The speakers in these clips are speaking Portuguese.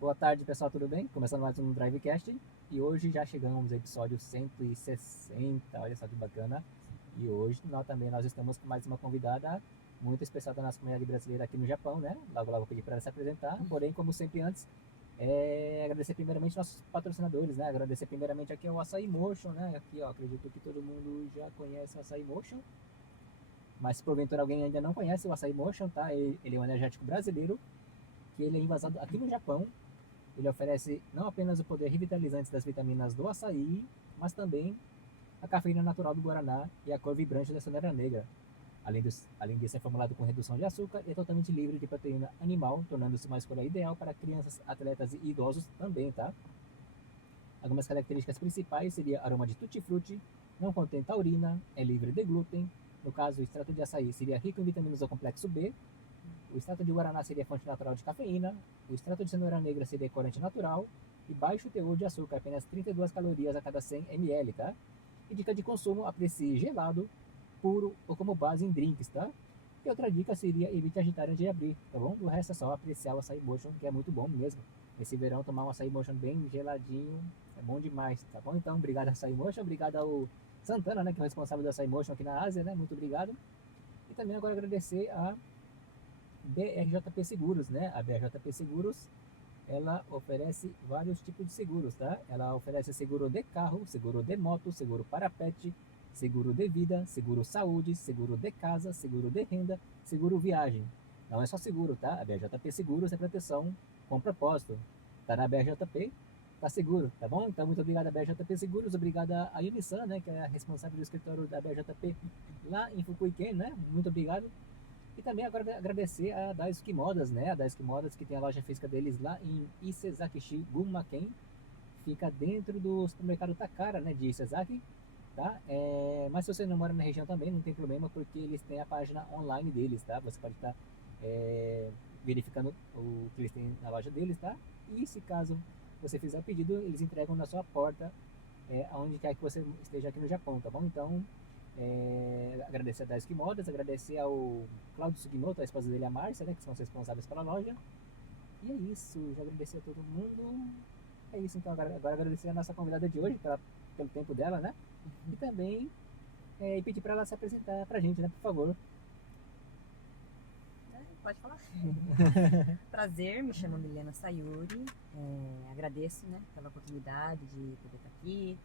Boa tarde, pessoal, tudo bem? Começando mais um Drivecast e hoje já chegamos ao episódio 160, olha só que bacana. E hoje nós estamos com mais uma convidada muito especial da nossa comunidade brasileira aqui no Japão, né? Logo vou pedir para ela se apresentar, porém, como sempre antes, agradecer primeiramente nossos patrocinadores, né? Agradecer primeiramente aqui ao Açaí Motion, né? Aqui, ó, acredito que todo mundo já conhece o Açaí Motion, mas se porventura alguém ainda não conhece o Açaí Motion, tá? Ele é um energético brasileiro que ele é envasado aqui no Japão. Ele oferece não apenas o poder revitalizante das vitaminas do açaí, mas também a cafeína natural do guaraná e a cor vibrante da cenoura negra. Além disso, é formulado com redução de açúcar e é totalmente livre de proteína animal, tornando-se uma escolha ideal para crianças, atletas e idosos também, tá? Algumas características principais seria aroma de tutti-frutti, não contém taurina, é livre de glúten. No caso, o extrato de açaí seria rico em vitaminas do complexo B. O extrato de guaraná seria fonte natural de cafeína, o extrato de cenoura negra seria corante natural e baixo teor de açúcar, apenas 32 calorias a cada 100 ml, tá? E dica de consumo, aprecie gelado, puro ou como base em drinks, tá? E outra dica seria evite agitar antes de abrir, tá bom? O resto é só apreciar o açaí motion, que é muito bom mesmo. Esse verão tomar um açaí motion bem geladinho é bom demais, tá bom? Então, obrigado açaí motion, obrigado ao Santana, né, que é o responsável do açaí motion aqui na Ásia, né? Muito obrigado. E também agora agradecer a BRJP Seguros, né? A BRJP Seguros, ela oferece vários tipos de seguros, tá? Ela oferece seguro de carro, seguro de moto, seguro para pet, seguro de vida, seguro saúde, seguro de casa, seguro de renda, seguro viagem. Não é só seguro, tá? A BRJP Seguros é proteção com propósito. Tá na BRJP, tá seguro, tá bom? Então, muito obrigado a BRJP Seguros, obrigado a Yumi-san, né, que é a responsável do escritório da BRJP lá em Fukuiken, né? Muito obrigado. E também agora agradecer a Daisuke Modas, né? A Daisuke Modas, que tem a loja física deles lá em Isezakishi, Gunma-ken. Fica dentro do supermercado Takara, né? De Isezaki, tá? Mas se você não mora na região também, não tem problema, porque eles têm a página online deles, tá? Você pode estar verificando o que eles têm na loja deles, tá? E se caso você fizer o pedido, eles entregam na sua porta, aonde quer que você esteja aqui no Japão, tá bom? Então, agradecer a Daisuke Modas, agradecer ao Claudio Sugimoto, a esposa dele, a Márcia, né, que são os responsáveis pela loja. E é isso, já agradecer a todo mundo. É isso, então agora agradecer a nossa convidada de hoje pelo tempo dela, né? E também pedir para ela se apresentar pra gente, né, por favor. Pode falar. Prazer, me chamo Milena Sayuri. Agradeço, né, pela oportunidade de poder estar aqui,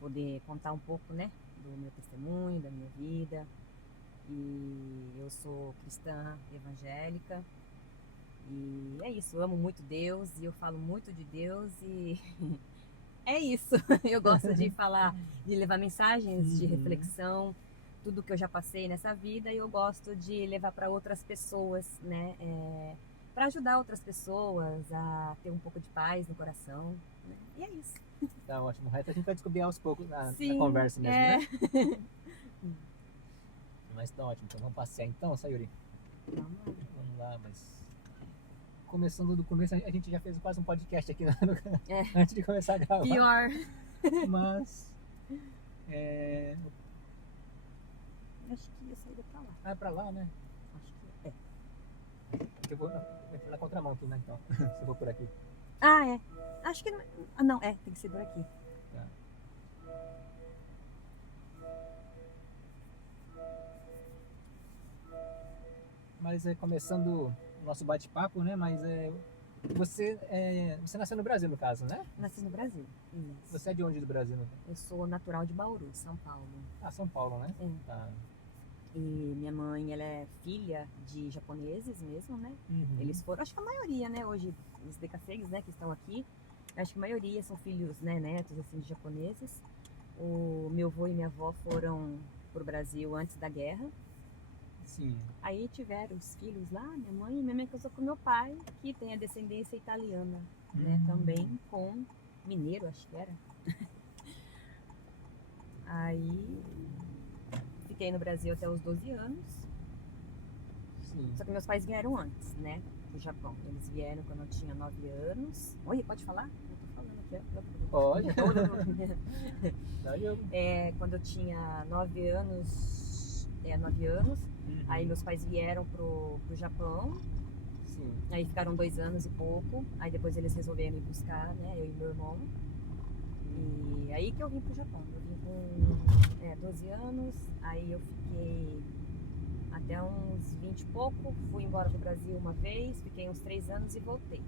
poder contar um pouco, né, do meu testemunho, da minha vida. E eu sou cristã evangélica. E é isso, eu amo muito Deus e eu falo muito de Deus e é isso. Eu gosto de falar, de levar mensagens de reflexão, tudo que eu já passei nessa vida, e eu gosto de levar para outras pessoas, né? Para ajudar outras pessoas a ter um pouco de paz no coração, né? E é isso. Tá ótimo. O resto a gente vai descobrir aos poucos na Sim, conversa mesmo, né? Mas tá ótimo, então vamos passear então, Sayuri. Vamos lá, mas começando do começo, a gente já fez quase um podcast aqui antes de começar a gravar. Pior. Mas Acho que ia sair pra lá. é pra lá, né? Acho que é. Eu vou entrar na contramão aqui, né, então. Se eu vou por aqui. Ah, é. Acho que não. Ah, não, tem que ser por aqui. Tá. Mas começando o nosso bate-papo, né? Mas você nasceu no Brasil, no caso, né? Nasci no Brasil. Isso. Você é de onde do Brasil? Eu sou natural de Bauru, São Paulo. Ah, São Paulo, né? É. Tá. E minha mãe, ela é filha de japoneses mesmo, né? Uhum. Eles foram, acho que a maioria, né? Hoje, os decafegues, né, que estão aqui, acho que a maioria são filhos, né, netos, assim, de japoneses. O meu avô e minha avó foram pro Brasil antes da guerra. Sim. Aí tiveram os filhos lá, minha mãe casou com meu pai, que tem a descendência italiana, né? Também com mineiro, acho que era. Aí fiquei no Brasil até os 12 anos. Sim. Só que meus pais vieram antes, né? Do Japão. Eles vieram quando eu tinha 9 anos. Oi, pode falar? Eu tô falando aqui. Pode. Quando eu tinha 9 anos. 9 anos. Aí meus pais vieram pro Japão. Sim. Aí ficaram 2 anos e pouco. Aí depois eles resolveram me buscar, né? Eu e meu irmão. E aí que eu vim pro Japão. Eu vim com 12 anos. Aí eu fiquei até uns 20 e pouco. Fui embora pro Brasil uma vez. Fiquei uns 3 anos e voltei.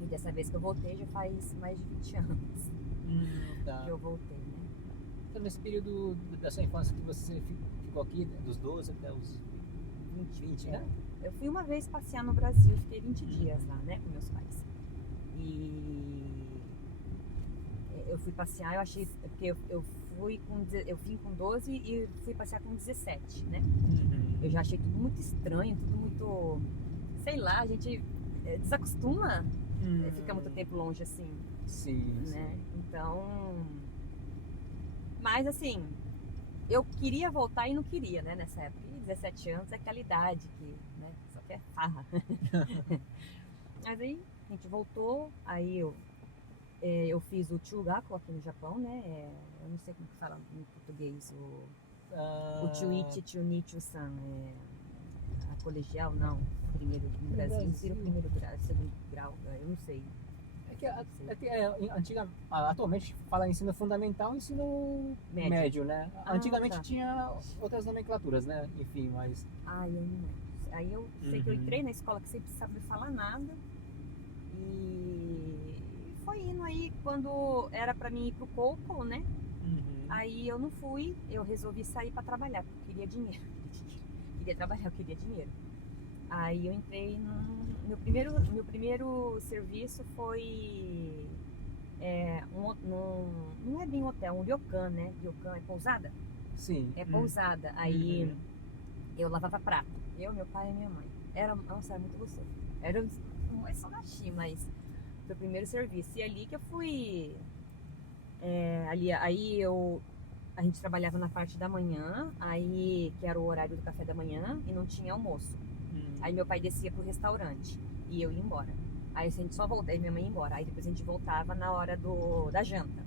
E dessa vez que eu voltei já faz mais de 20 anos Tá. que eu voltei, né? Então, nesse período da sua infância que você ficou aqui, né, dos 12 até os 20, né? Eu fui uma vez passear no Brasil, fiquei 20 dias lá, né, com meus pais. E eu fui passear, eu achei, porque eu vim com 12 e fui passear com 17, né? Eu já achei tudo muito estranho, tudo muito, sei lá, a gente desacostuma, fica muito tempo longe assim, Sim, né? Então, mas assim, eu queria voltar e não queria, né, nessa época. E 17 anos é aquela idade que, né, só quer farra. Mas aí a gente voltou, aí eu fiz o Chugaku aqui no Japão, né? Eu não sei como que fala em português, o Chuichi, Chunichi, San, a colegial, não. Primeiro no Brasil, ensino primeiro grau, segundo grau, eu não sei. Atualmente fala ensino fundamental e ensino médio, né? Antigamente tá. tinha outras nomenclaturas, né? Enfim, mas... Eu não lembro. Aí eu sei que eu entrei na escola que sempre sabia falar nada. E foi indo aí quando era pra mim ir pro Coco, né? Aí eu não fui, eu resolvi sair pra trabalhar, porque eu queria dinheiro. Queria trabalhar, eu queria dinheiro. Aí eu entrei meu primeiro serviço foi não é bem hotel, um ryokan, né? Ryokan é pousada? Sim. É pousada. Aí eu lavava prato, eu, meu pai e minha mãe. Nossa, era muito gostoso. Não é só dashi, mas foi o primeiro serviço. E ali que eu fui. A gente trabalhava na parte da manhã, aí que era o horário do café da manhã e não tinha almoço. Aí meu pai descia pro restaurante e eu ia embora. Aí a gente só voltava, aí minha mãe ia embora. Aí depois a gente voltava na hora da janta.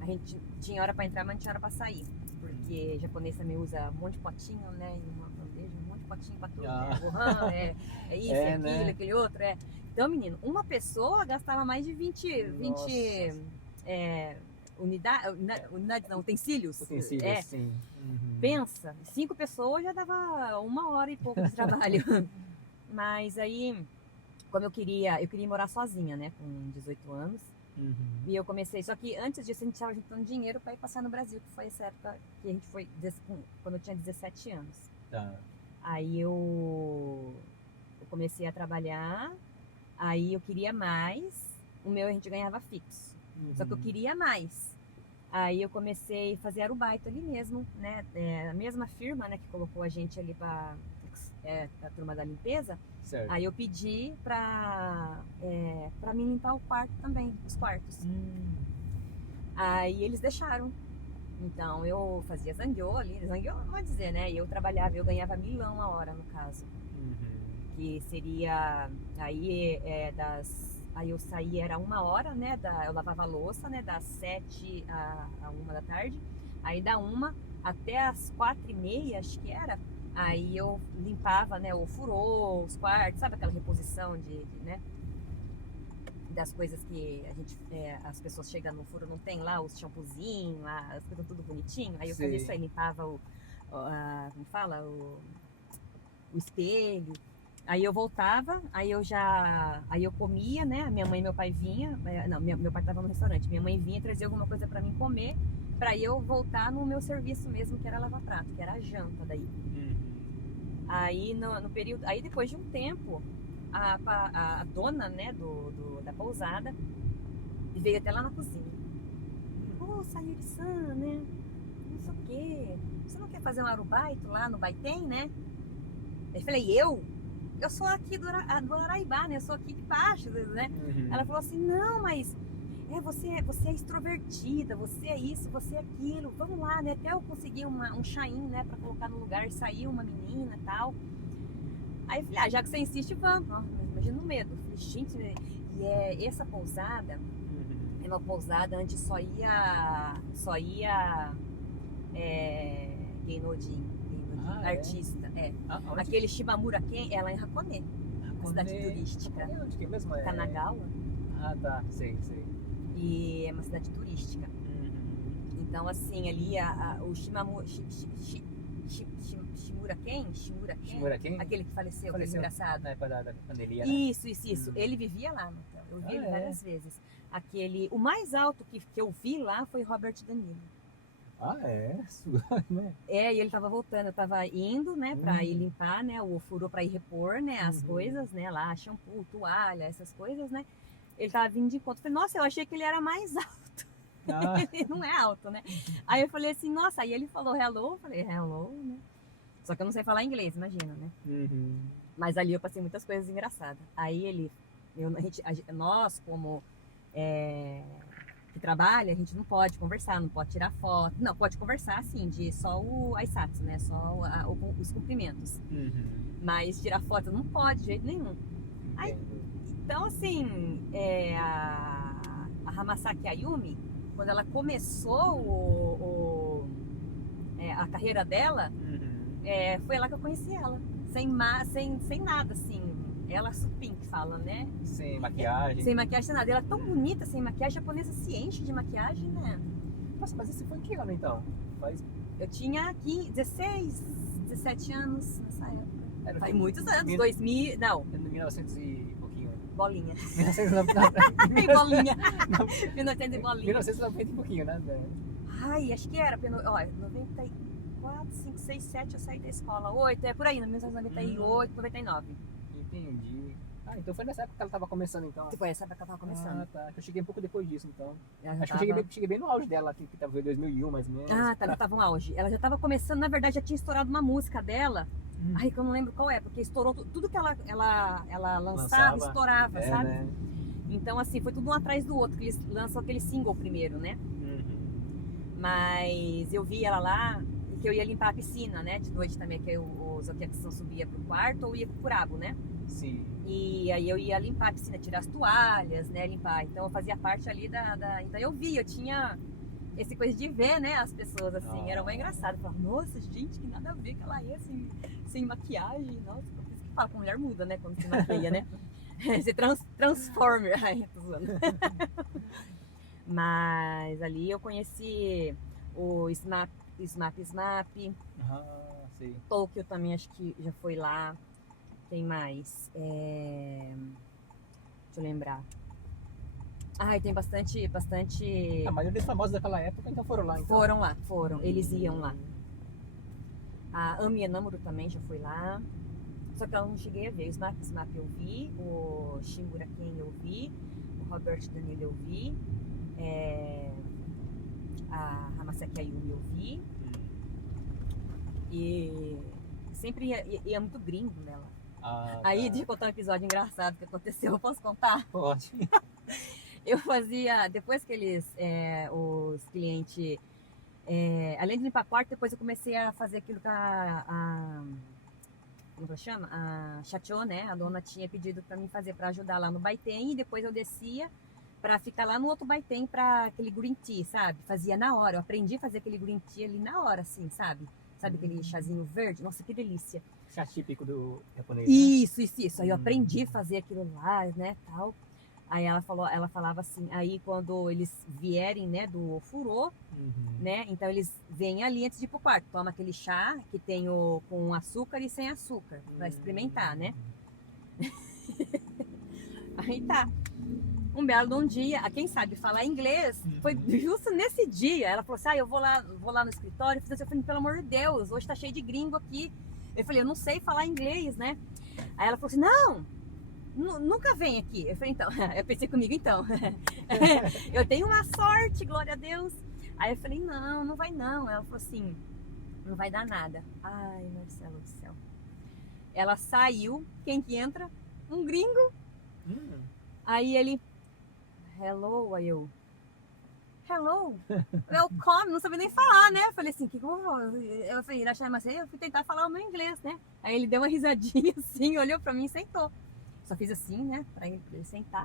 A gente tinha hora pra entrar, mas não tinha hora pra sair. Porque japonês também usa um monte de potinho, né? Em uma bandeja, um monte de potinho pra tudo, né? Gohan, isso, aquilo, né? Aquele outro, Então, menino, uma pessoa gastava mais de 20 unidades, não, utensílios. Sim. Pensa, 5 pessoas já dava 1 hora e pouco de trabalho. Mas aí, como eu queria morar sozinha, né? Com 18 anos. E eu comecei, só que antes disso a gente estava juntando dinheiro para ir passar no Brasil, que foi essa época que a gente foi, quando eu tinha 17 anos. Tá. Aí eu comecei a trabalhar, aí eu queria mais, o meu a gente ganhava fixo, só que eu queria mais. Aí eu comecei a fazer arubaito ali mesmo, né? A mesma firma, né, que colocou a gente ali para a turma da limpeza. Certo. Aí eu pedi pra me limpar o quarto também, os quartos. Aí eles deixaram. Então eu fazia zangueô ali, zangueô não vou dizer, né? E eu trabalhava, eu ganhava 1.000 a hora no caso. Que seria, aí eu saía, era 1 hora, né? Eu lavava a louça, né? Das 7 a 1 da tarde. Aí da 1 até as 4h30, acho que era. Aí eu limpava, né, o furô, os quartos, sabe aquela reposição né, das coisas que as pessoas chegam no furo, não tem lá os shampoozinhos, as coisas tudo bonitinho. Aí eu fazia isso aí, limpava como fala, o espelho. Aí eu voltava, aí eu comia, né, minha mãe e meu pai vinha, não, meu pai estava no restaurante, minha mãe vinha trazer alguma coisa para mim comer, para eu voltar no meu serviço mesmo, que era lavar prato, que era a janta daí. Aí no período, aí depois de um tempo, a dona, né, da pousada veio até lá na cozinha. Sayuri-san, né? Não sei o quê. Você não quer fazer um arubaito lá no Baiten, né? Eu falei, eu sou aqui do Araibá, né? Eu sou aqui de baixo, né? Ela falou assim, não, mas você é extrovertida, você é isso, você é aquilo, vamos lá, né? Até eu consegui um chain, né, pra colocar no lugar, saiu uma menina e tal. Aí eu falei, já que você insiste, vamos. Imagina o medo. Eu falei, gente, e essa pousada é uma pousada onde só ia Geinojin, artista. Aquele Shimamura Ken é lá em Hakone. uma cidade turística. Onde que mesmo é? Kanagawa. Ah, tá. Sei. E é uma cidade turística. Então, assim, ali o Shimura Ken, aquele que faleceu, aquele engraçado. Na época da pandemia, né? Isso. Ele vivia lá no hotel. Eu vi ele várias vezes. O mais alto que eu vi lá foi Robert De Niro. Ah, é? Né? E ele tava voltando, eu tava indo, né, pra ir limpar, né, o ofurô pra ir repor, né, as coisas, né, lá, shampoo, toalha, essas coisas, né. Ele tava vindo de encontro. Eu falei, nossa, eu achei que ele era mais alto. Ele não é alto, né. Aí eu falei assim, nossa, aí ele falou hello, eu falei hello, né. Só que eu não sei falar inglês, imagina, né. Mas ali eu passei muitas coisas engraçadas. Aí nós como que trabalha, a gente não pode conversar, não pode tirar foto. Não, pode conversar, sim, de só o aisatsu, né? Só os cumprimentos. Mas tirar foto não pode, de jeito nenhum. Aí, então, assim, a Hamasaki Ayumi, quando ela começou a carreira dela, foi lá que eu conheci ela. Sem nada, assim. Ela supim que fala, né? Sem maquiagem. Sem maquiagem, sem nada. Ela é tão bonita, sem maquiagem. A japonesa se enche de maquiagem, né? Nossa, mas esse foi em que ano, então? Eu tinha 16, 17 anos nessa época. Faz muitos anos. 2000... Não. 1900 e pouquinho. Bolinha. 1990 bolinha. 1900 e bolinha. 1990 e pouquinho, né? Ai, acho que era. 94, 5, 6, 7 eu saí da escola. 8, por aí, 1998, 99. Entendi. Ah, então foi nessa época que ela tava começando, então. Foi essa época que ela tava começando. Ah, tá. Eu cheguei um pouco depois disso, então. Acho que eu cheguei bem no auge dela, que tava em 2001, mais ou menos. Ah, tá, ela tava no auge. Ela já tava começando, na verdade, já tinha estourado uma música dela. Ai, que eu não lembro qual é, porque estourou tudo que ela lançava, estourava, sabe? Né? Então, assim, foi tudo um atrás do outro, que eles lançam aquele single primeiro, né? Mas eu vi ela lá, que eu ia limpar a piscina, né? De noite também, que os Okiaki-san subia pro quarto ou ia pro curabo, né? Sim. E aí eu ia limpar a piscina, tirar as toalhas, né? Limpar. Então eu fazia parte ali Então eu tinha esse coisa de ver, né? As pessoas assim, era muito engraçado. Eu falava, nossa, gente, que nada a ver que ela é assim, sem maquiagem. Nossa, por isso que fala, que a mulher muda, né? Quando se maquia, né? Se transforma. Ai, tô zoando. Mas ali eu conheci o Smap. Sim. Tokyo também, acho que já foi lá. Tem mais. Deixa eu lembrar. Ai, tem bastante. A maioria dos famosos daquela época então foram lá. Então. Foram. Eles iam lá. A Ami Enamoro também já foi lá. Só que eu não cheguei a ver. O Smap eu vi. O Shimura Ken eu vi. O Robert De Niro eu vi. A Hamasaki Ayumi eu vi. E sempre ia muito gringo nela. Aí, deixa eu contar um episódio engraçado que aconteceu. Eu posso contar? Pode. Eu fazia, depois que os clientes, além de limpar quarto, depois eu comecei a fazer aquilo que como ela chama? A Chacho, né? A dona tinha pedido pra mim fazer, pra ajudar lá no Baiten, e depois eu descia pra ficar lá no outro Baiten pra aquele green tea, sabe? Fazia na hora, eu aprendi a fazer aquele green tea ali na hora, assim, sabe? Sabe aquele chazinho verde? Nossa, que delícia. Chá típico do japonês. Isso. Aí eu aprendi a fazer aquilo lá, né, tal. Aí ela falava assim, aí quando eles vierem, né, do ofurô, né, então eles vêm ali antes de ir pro quarto, toma aquele chá que tem com açúcar e sem açúcar, pra experimentar, né. Aí tá. Um belo dia, quem sabe falar inglês, foi justo nesse dia. Ela falou assim, eu vou lá no escritório. Eu falei, pelo amor de Deus, hoje tá cheio de gringo aqui. Eu falei, eu não sei falar inglês, né? Aí ela falou assim, não, nunca vem aqui. Eu falei, então, eu pensei comigo, então. Eu tenho uma sorte, glória a Deus. Aí eu falei, não vai não. Ela falou assim, não vai dar nada. Ai, Marcelo do céu. Ela saiu, quem que entra? Um gringo. Aí ele... Hello, aí eu welcome, não sabia nem falar, né? Eu falei assim, eu falei, eu fui tentar falar o meu inglês, né? Aí ele deu uma risadinha assim, olhou pra mim e sentou. Só fiz assim, né? Pra ele sentar.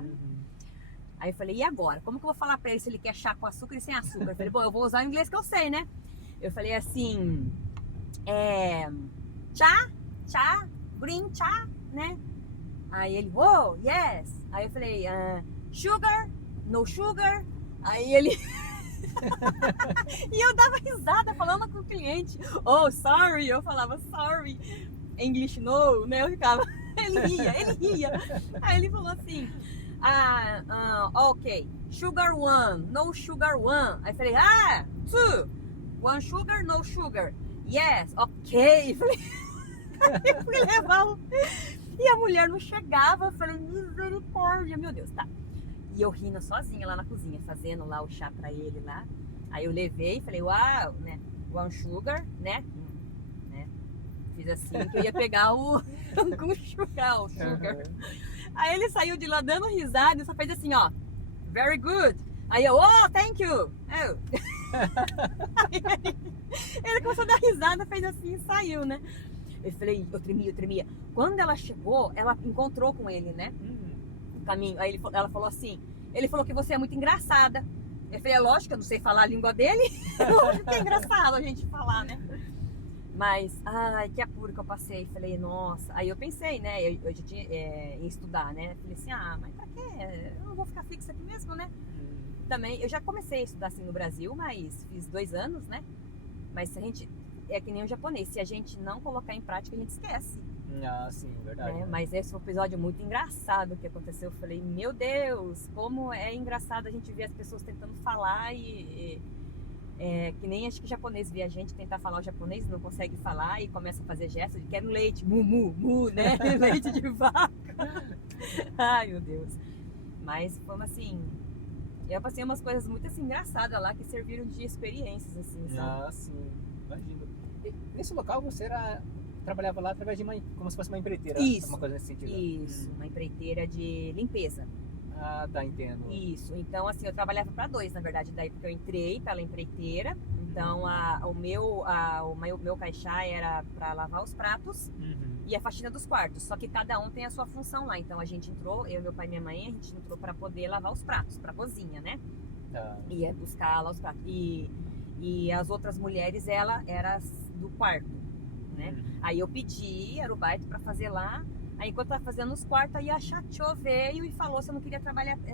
Aí eu falei, e agora? Como que eu vou falar pra ele se ele quer chá com açúcar e sem açúcar? Eu falei, bom, eu vou usar o inglês que eu sei, né? Eu falei assim, chá, green chá, né? Aí ele, oh, yes. Aí eu falei, sugar? No sugar? Aí ele... E eu dava risada falando com o cliente. Oh, sorry. Eu falava, sorry. English no, né? Eu ficava... Ele ria. Aí ele falou assim, ok, sugar one, no sugar one. Aí eu falei, two, one sugar, no sugar. Yes, ok. Eu fui levar e a mulher não chegava. Eu falei, misericórdia, meu Deus, tá. E eu rindo sozinha lá na cozinha, fazendo lá o chá pra ele lá. Aí eu levei e falei, uau, né? One sugar, né? Fiz assim, que eu ia pegar o com sugar. Aí ele saiu de lá dando risada e só fez assim, ó. Very good. Aí eu, oh, thank you. Ele começou a dar risada, fez assim e saiu, né? Eu falei, eu tremia. Quando ela chegou, ela encontrou com ele, né? No caminho. Aí ela falou assim, ele falou que você é muito engraçada. Eu falei, é lógico que eu não sei falar a língua dele. Lógico que é engraçado a gente falar, né? Mas, ai, que apuro que eu passei. Falei, nossa. Aí eu pensei, né? Eu já tinha em estudar, né? Falei assim, mas pra quê? Eu não vou ficar fixa aqui mesmo, né? Também, eu já comecei a estudar assim no Brasil, mas fiz 2 anos, né? Mas se a gente, é que nem o japonês, se a gente não colocar em prática, a gente esquece. Sim, verdade. Né? Mas esse foi um episódio muito engraçado que aconteceu. Eu falei, meu Deus, como é engraçado a gente ver as pessoas tentando falar que nem acho que japonês vê a gente tentar falar o japonês, não consegue falar e começa a fazer gestos de quero leite, mu, né? Leite de vaca. Ai, meu Deus. Mas foi assim, eu passei umas coisas muito assim engraçadas lá que serviram de experiências, assim, sabe? Sim, imagino. E nesse local você trabalhava lá através de como se fosse uma empreiteira, Isso, uma coisa nesse sentido. Isso, uma empreiteira de limpeza. Tá, entendo. Isso, então assim, eu trabalhava para 2, na verdade, daí porque eu entrei pela empreiteira, então o meu caixá era para lavar os pratos e a faxina dos quartos, só que cada um tem a sua função lá, então a gente entrou, eu, meu pai e minha mãe, a gente entrou para poder lavar os pratos, para cozinha, né? Ia buscar lá os pratos, e as outras mulheres, ela era do quarto, né? Aí eu pedi arubaito para fazer lá. Aí enquanto eu tava fazendo os quartos, aí a Chachô veio e falou se eu não queria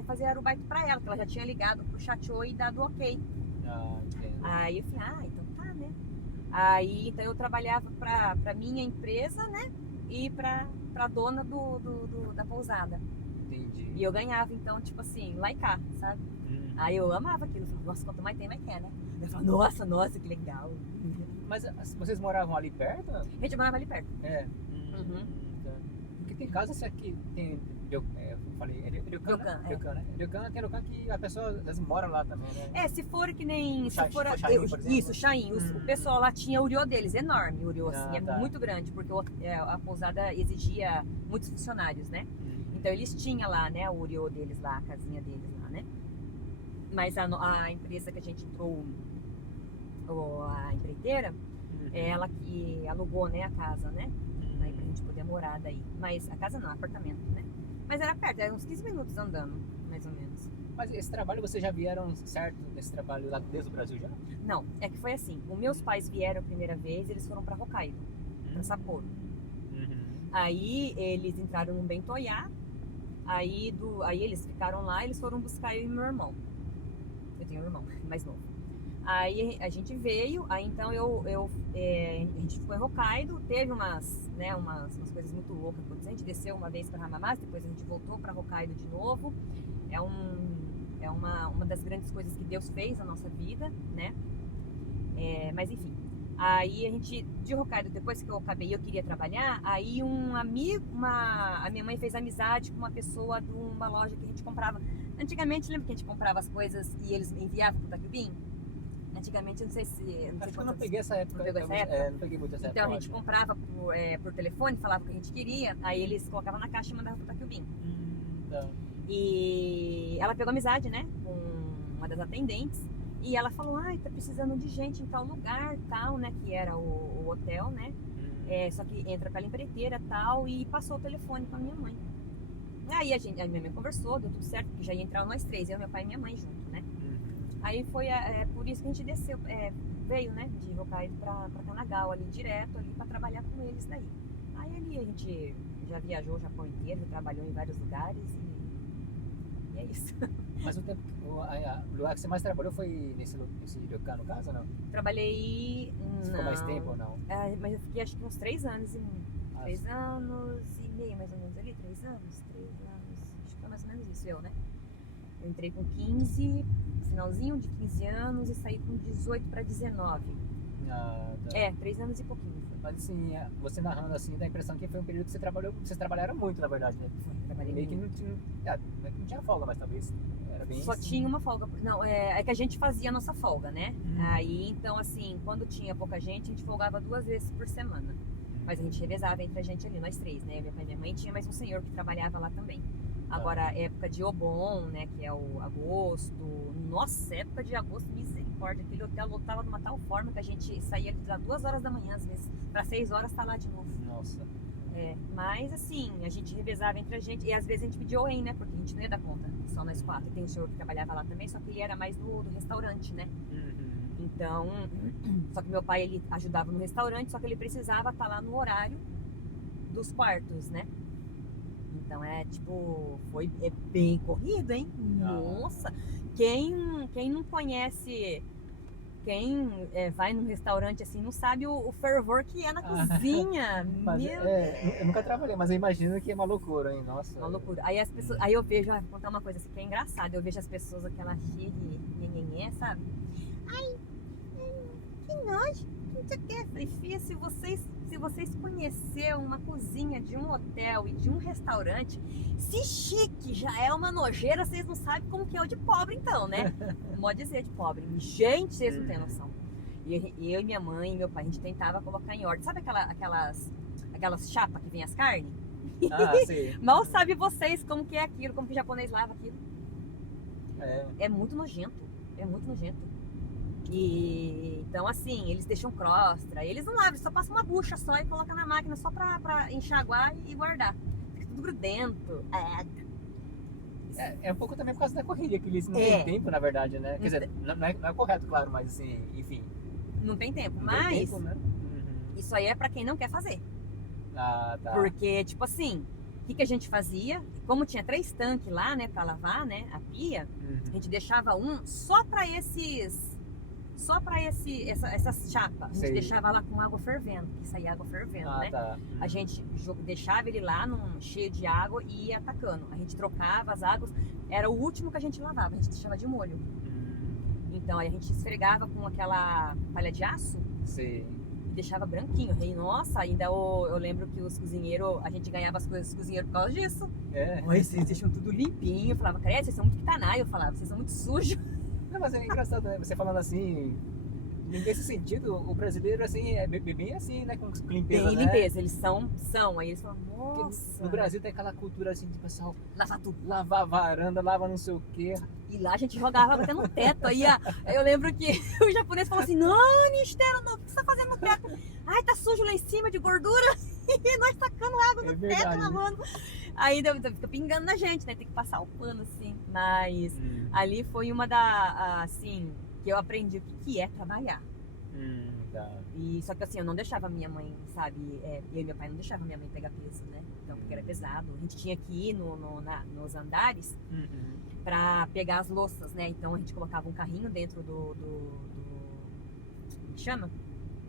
fazer arubaito pra ela, que ela já tinha ligado pro Chachô e dado ok. Entendo. Aí eu falei, então tá, né? Aí então eu trabalhava pra minha empresa, né? E pra dona da pousada. Entendi. E eu ganhava, então, tipo assim, lá e cá, sabe? Aí eu amava aquilo. Eu falava, nossa, quanto mais tem, mais quer, né? Eu falava, nossa, que legal. Mas vocês moravam ali perto? A gente morava ali perto. Porque tem casas aqui, tem, eu falei, Ryokan, né? Ryokan tem local que a pessoa às vezes mora lá também, né? Se for que nem... O Chain, por exemplo. Isso, Chain. O pessoal lá tinha o uriô deles, enorme o uriô, assim, tá. muito grande, porque a pousada exigia muitos funcionários, né? Então eles tinham lá, né, o uriô deles lá, a casinha deles lá, né? Mas a empresa que a gente entrou, a empreiteira, ela que alugou, né, a casa, né? Aí pra gente poder morar daí. Mas a casa não, apartamento, né? Mas era perto, era uns 15 minutos andando, mais ou menos. Mas esse trabalho, vocês já vieram certo nesse trabalho lá desde o Brasil já? Não, é que foi assim, os meus pais vieram a primeira vez, eles foram pra Hokkaido, pra Sapporo. Aí eles entraram no Bentoyá, aí eles ficaram lá, eles foram buscar eu e meu irmão. Eu tenho um irmão mais novo. Aí a gente veio, aí então a gente ficou em Hokkaido, teve umas coisas muito loucas acontecendo. A gente desceu uma vez para Hamamasu, depois a gente voltou para Hokkaido de novo. É uma das grandes coisas que Deus fez na nossa vida, né? Mas enfim, aí a gente, de Hokkaido, depois que eu queria trabalhar, aí um amigo, a minha mãe fez amizade com uma pessoa de uma loja que a gente comprava. Antigamente, lembra que a gente comprava as coisas e eles enviavam pro Takubin? Antigamente, eu não sei se... Acho que eu não peguei essa época. Não pegou essa época? Não peguei muito essa época. Então, a gente comprava por telefone, falava o que a gente queria, aí eles colocavam na caixa e mandavam pro Takubin. E ela pegou amizade, né, com uma das atendentes, e ela falou, tá precisando de gente em tal lugar, tal, né, que era o hotel, né, só que entra pela empreiteira, tal, e passou o telefone com a minha mãe. Aí a minha mãe conversou, deu tudo certo, porque já ia entrar nós 3, eu, meu pai e minha mãe junto, né. Aí foi por isso que a gente desceu, veio, né, de Hokkaido pra Kanagawa ali, direto ali, pra trabalhar com eles daí. Aí ali a gente já viajou o Japão inteiro, já trabalhou em vários lugares e é isso. Mas o tempo, o lugar que você mais trabalhou foi nesse ryokan, no caso, ou não? Trabalhei. Você ficou mais tempo ou não? Mas eu fiquei acho que uns 3 anos e. Ah, 3 anos e meio, mais ou menos ali, 3 anos, 3 anos, acho que foi mais ou menos isso, eu, né? Eu entrei com 15, finalzinho de 15 anos e saí com 18 para 19. Ah, tá. 3 anos e pouquinho foi. Mas assim, você narrando assim, dá a impressão que foi um período que vocês trabalharam muito, na verdade, né? Trabalhei Meio que muito. não tinha, não é que não tinha folga, mas talvez era bem Só assim. tinha uma folga. Não, é que a gente fazia a nossa folga, né? Aí, então, assim, quando tinha pouca gente, a gente folgava 2 vezes por semana. Mas a gente revezava entre a gente ali, nós 3, né? Meu pai e minha mãe, tinha mais um senhor que trabalhava lá também. Agora, época de Obon, né? Que é o agosto. Nossa, época de agosto, misericórdia. Aquele hotel lotava de uma tal forma que a gente saía de lá 2 horas da manhã, às vezes. Para 6 horas tá lá de novo. Nossa. Mas assim, a gente revezava entre a gente. E às vezes a gente pedia OEM, né? Porque a gente não ia dar conta, só nós 4. E tem um senhor que trabalhava lá também, só que ele era mais do restaurante, né? Então, só que meu pai, ele ajudava no restaurante, só que ele precisava estar lá no horário dos quartos, né? Então é bem corrido, hein? Nossa! Quem não conhece, quem vai num restaurante assim, não sabe o fervor que é na cozinha. Mas, Meu eu nunca trabalhei, mas eu imagino que é uma loucura, hein? Nossa. Uma loucura. Aí as pessoas, aí eu vejo, vou contar uma coisa assim que é engraçada, eu vejo as pessoas aquela cheia de nhenhenhé, sabe? Ai, que nojo, não sei o que. Falei, filha, se vocês conheceram uma cozinha de um hotel e de um restaurante, se chique já é uma nojeira, vocês não sabem como que é o de pobre então, né? Não pode dizer de pobre. Gente, vocês não têm noção. E eu e minha mãe e meu pai, a gente tentava colocar em ordem. Sabe aquelas chapas que vem as carnes? Sim. Mal sabe vocês como que é aquilo, como que o japonês lava aquilo. É. É muito nojento. É muito nojento. E então assim, eles deixam crostra, eles não lavam, só passam uma bucha só e colocam na máquina só pra enxaguar e guardar. Fica tudo grudento. É um pouco também por causa da corrida, que eles não têm tempo, na verdade, né? Quer dizer, não é correto, claro, mas assim, enfim. Não tem tempo, Não mas tem tempo, né? isso aí é pra quem não quer fazer. Tá. Porque, tipo assim, o que a gente fazia? Como tinha 3 tanques lá, né, pra lavar, né, a pia, a gente deixava um só pra essas chapas. A gente deixava lá com água fervendo, que saía água fervendo, né? Tá. A gente deixava ele lá cheio de água e ia atacando. A gente trocava as águas, era o último que a gente lavava, a gente deixava de molho. Então aí a gente esfregava com aquela palha de aço. Sim. E deixava branquinho. E nossa, ainda eu lembro que os cozinheiros, a gente ganhava as coisas dos cozinheiros por causa disso. Oi, vocês deixam tudo limpinho. Eu falava, credo, vocês são muito quitanaia. Eu falava, vocês são muito sujos. Não, mas é engraçado, né? Você falando assim, nesse sentido, o brasileiro assim, é bem assim, né? Com limpeza. Tem limpeza, eles são. Aí eles falam, Porque nossa. no Brasil tem aquela cultura assim de pessoal Lavar tudo. lavar a varanda, lava não sei o quê. E lá a gente jogava até no teto. Aí eu lembro que o japonês falou assim: não, Nistero, o que você tá fazendo no teto? Ai, tá sujo lá em cima de gordura. E nós tacando água no teto, lavando. Aí fica pingando na gente, né? Tem que passar o pano assim. Mas ali foi uma assim, que eu aprendi o que é trabalhar. Tá. E só que assim, eu não deixava minha mãe, sabe? Eu e meu pai não deixavam minha mãe pegar peso, né? Então, porque era pesado. A gente tinha que ir nos andares pra pegar as louças, né? Então a gente colocava um carrinho dentro como que chama?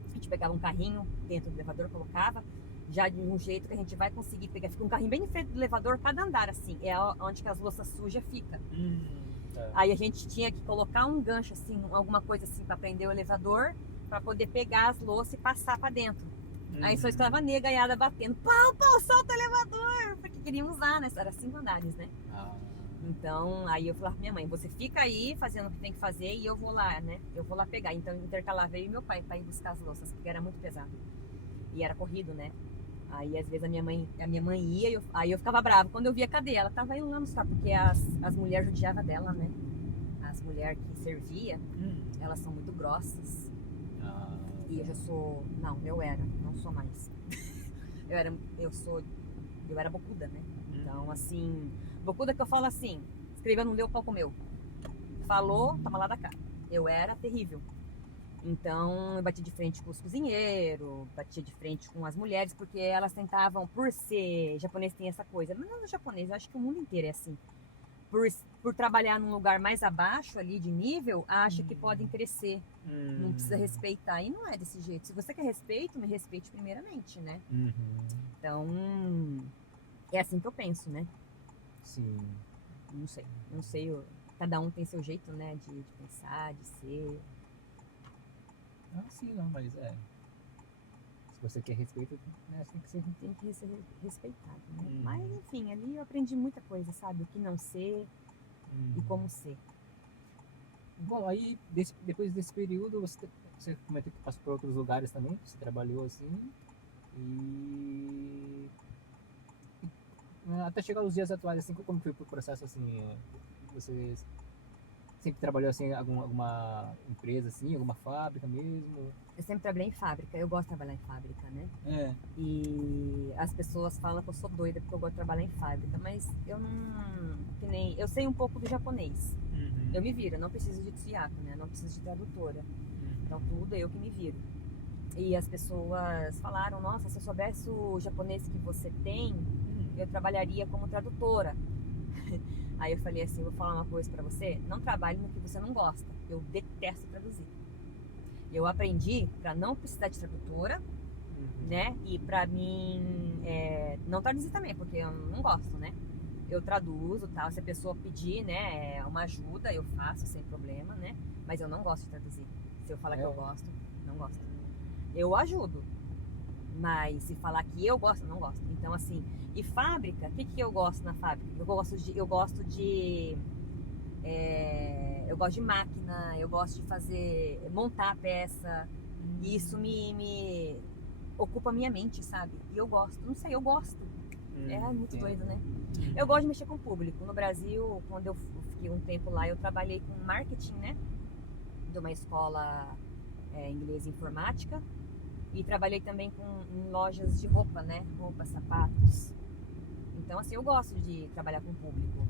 A gente pegava um carrinho dentro do elevador, colocava, já de um jeito que a gente vai conseguir pegar. Fica um carrinho bem em frente do elevador, cada andar assim. É onde que as louças sujas ficam. Tá. Aí a gente tinha que colocar um gancho assim, alguma coisa assim pra prender o elevador, pra poder pegar as louças e passar pra dentro. Aí só escutava a negaiada batendo, pau, solta o elevador, porque queriam usar, né? Era 5 andares, né? Então, aí eu falava pra minha mãe, você fica aí fazendo o que tem que fazer e eu vou lá, né? Eu vou lá pegar. Então, intercalava eu e meu pai pra ir buscar as louças, porque era muito pesado. E era corrido, né? Aí, às vezes, a minha mãe ia, aí eu ficava brava. Quando eu via, cadê? Ela tava indo lá no sofá, porque as mulheres judiavam dela, né? As mulheres que servia, elas são muito grossas. E eu já sou... não sou mais. eu era bocuda, né? Então, assim... Bocuda que eu falo assim, escreveu, não deu, pau comeu. Falou, toma lá da cara. Eu era terrível. Então, eu batia de frente com os cozinheiros, batia de frente com as mulheres, porque elas tentavam, por ser japonês tem essa coisa, mas não no japonês, eu acho que o mundo inteiro é assim. Por trabalhar num lugar mais abaixo ali de nível, acha que podem crescer, não precisa respeitar. E não é desse jeito. Se você quer respeito, me respeite primeiramente, né? Uhum. Então, é assim que eu penso, né? Sim. Não sei, cada um tem seu jeito, né? De pensar, de ser. Ah, sim, não, mas Se você quer respeito, né, tem que ser. Tem que ser respeitado, né? Uhum. Mas, enfim, ali eu aprendi muita coisa, sabe? O que não ser e como ser. Bom, aí depois desse período você comentou que passou por outros lugares também, você trabalhou assim e até chegar aos dias atuais, assim, como foi o processo assim, você sempre trabalhou assim em alguma empresa assim, alguma fábrica mesmo? Eu sempre trabalhei em fábrica, eu gosto de trabalhar em fábrica, né? É. E as pessoas falam que eu sou doida porque eu gosto de trabalhar em fábrica, mas eu não. Que nem, eu sei um pouco do japonês. Uhum. Eu me viro, eu não preciso de tsuyaku, né? Eu não preciso de tradutora. Então tudo eu que me viro. E as pessoas falaram, nossa, se eu soubesse o japonês que você tem, eu trabalharia como tradutora. Aí eu falei assim, vou falar uma coisa pra você, não trabalhe no que você não gosta. Eu detesto traduzir. Eu aprendi pra não precisar de tradutora, né? E pra mim, não traduzir também, porque eu não gosto, né? Eu traduzo, tal. Se a pessoa pedir, né, uma ajuda, eu faço sem problema, né? Mas eu não gosto de traduzir. Se eu falar que eu gosto, não gosto. Eu ajudo, mas se falar que eu gosto, não gosto. Então, assim, e fábrica, o que eu gosto na fábrica? Eu gosto de máquina, eu gosto de montar a peça. E isso me ocupa a minha mente, sabe? E eu gosto, não sei, eu gosto. É muito doido, né? Eu gosto de mexer com o público. No Brasil, quando eu fiquei um tempo lá, eu trabalhei com marketing, né? De uma escola inglesa e informática. E trabalhei também em lojas de roupa, né? Roupas, sapatos. Então, assim, eu gosto de trabalhar com o público.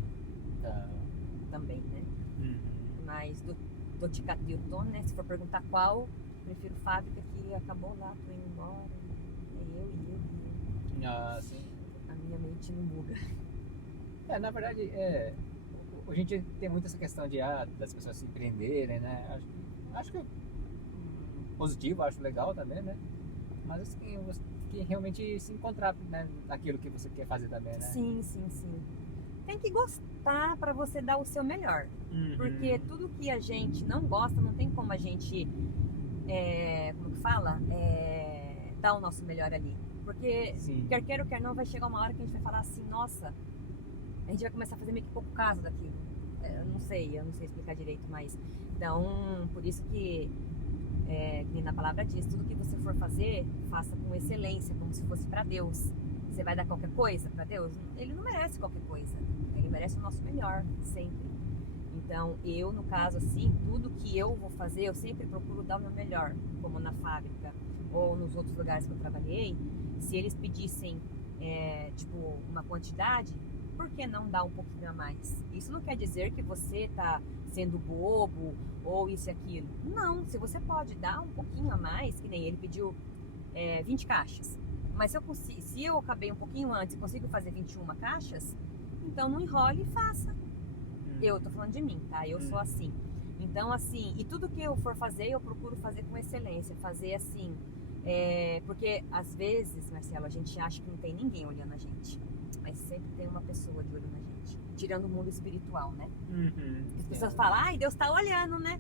Também, né? Mas do Ticatioton, né? Se for perguntar qual, prefiro fábrica, que acabou lá, tô indo embora. É eu. Ah, sim. A minha mente não muda. Na verdade, a gente tem muito essa questão das pessoas se empreenderem, né? Acho que positivo, acho legal também, né? Mas assim, você tem que realmente se encontrar, né, naquilo que você quer fazer também, né? Sim. Tem que gostar para você dar o seu melhor. Porque tudo que a gente não gosta, não tem como a gente, como que fala? Dar o nosso melhor ali. Porque quer queira ou quer não, vai chegar uma hora que a gente vai falar assim, nossa, a gente vai começar a fazer meio que pouco caso daquilo. Eu não sei explicar direito, mas então, por isso que nem na palavra diz, tudo que você for fazer, faça com excelência, como se fosse para Deus. Você vai dar qualquer coisa para Deus? Ele não merece qualquer coisa. Ele merece o nosso melhor, sempre. Então, eu, no caso, assim, tudo que eu vou fazer, eu sempre procuro dar o meu melhor, como na fábrica ou nos outros lugares que eu trabalhei. Se eles pedissem, uma quantidade, por que não dar um pouquinho a mais? Isso não quer dizer que você está sendo bobo ou isso e aquilo. Não, se você pode dar um pouquinho a mais, que nem ele pediu 20 caixas. Mas se eu acabei um pouquinho antes e consigo fazer 21 caixas, então não enrole e faça. Eu tô falando de mim, tá? Eu sou assim. Então, assim, e tudo que eu for fazer, eu procuro fazer com excelência. Fazer assim, porque às vezes, Marcelo, a gente acha que não tem ninguém olhando a gente. Mas sempre tem uma pessoa de olho na gente. Tirando o mundo espiritual, né? As pessoas falam, ai, Deus tá olhando, né?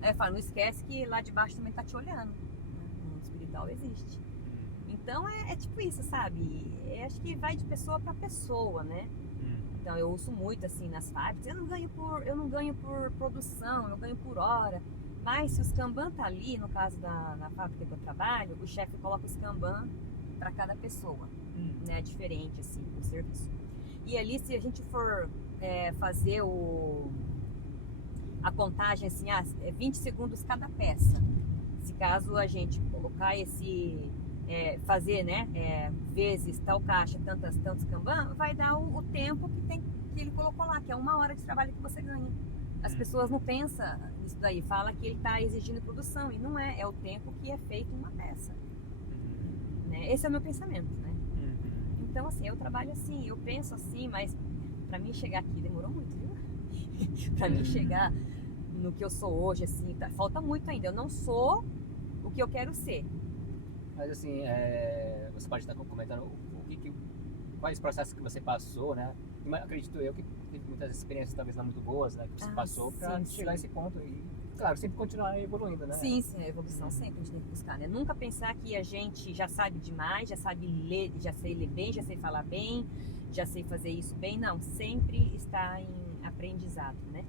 Aí eu falo, não esquece que lá de baixo também tá te olhando. O mundo espiritual existe. Então é tipo isso, sabe? Acho que vai de pessoa para pessoa, né? Então eu uso muito assim nas fábricas. Eu não ganho por produção, eu ganho por hora. Mas se o Kanban tá ali, no caso na fábrica que eu trabalho, o chefe coloca o Kanban para cada pessoa, né? Diferente assim, o serviço. E ali, se a gente for fazer a contagem assim, 20 segundos cada peça. Se caso a gente colocar fazer, né, vezes tal caixa, tantos Kanban, vai dar o tempo que ele colocou lá, que é 1 hora de trabalho que você ganha. As pessoas não pensam nisso daí, fala que ele está exigindo produção, e não é, é o tempo que é feito uma peça. Né? Esse é o meu pensamento, né? Então, assim, eu trabalho assim, eu penso assim, mas pra mim chegar aqui demorou muito, viu? Pra mim chegar no que eu sou hoje, assim, falta muito ainda. Eu não sou o que eu quero ser. Mas assim, você pode estar comentando quais processos que você passou, né? Acredito eu que teve muitas experiências talvez não muito boas, né? Que você passou para chegar a esse ponto e, claro, sempre continuar evoluindo, né? Sim, sim, a evolução sempre a gente tem que buscar, né? Nunca pensar que a gente já sabe demais, já sabe ler, já sei ler bem, já sei falar bem, já sei fazer isso bem. Não, sempre está em aprendizado, né?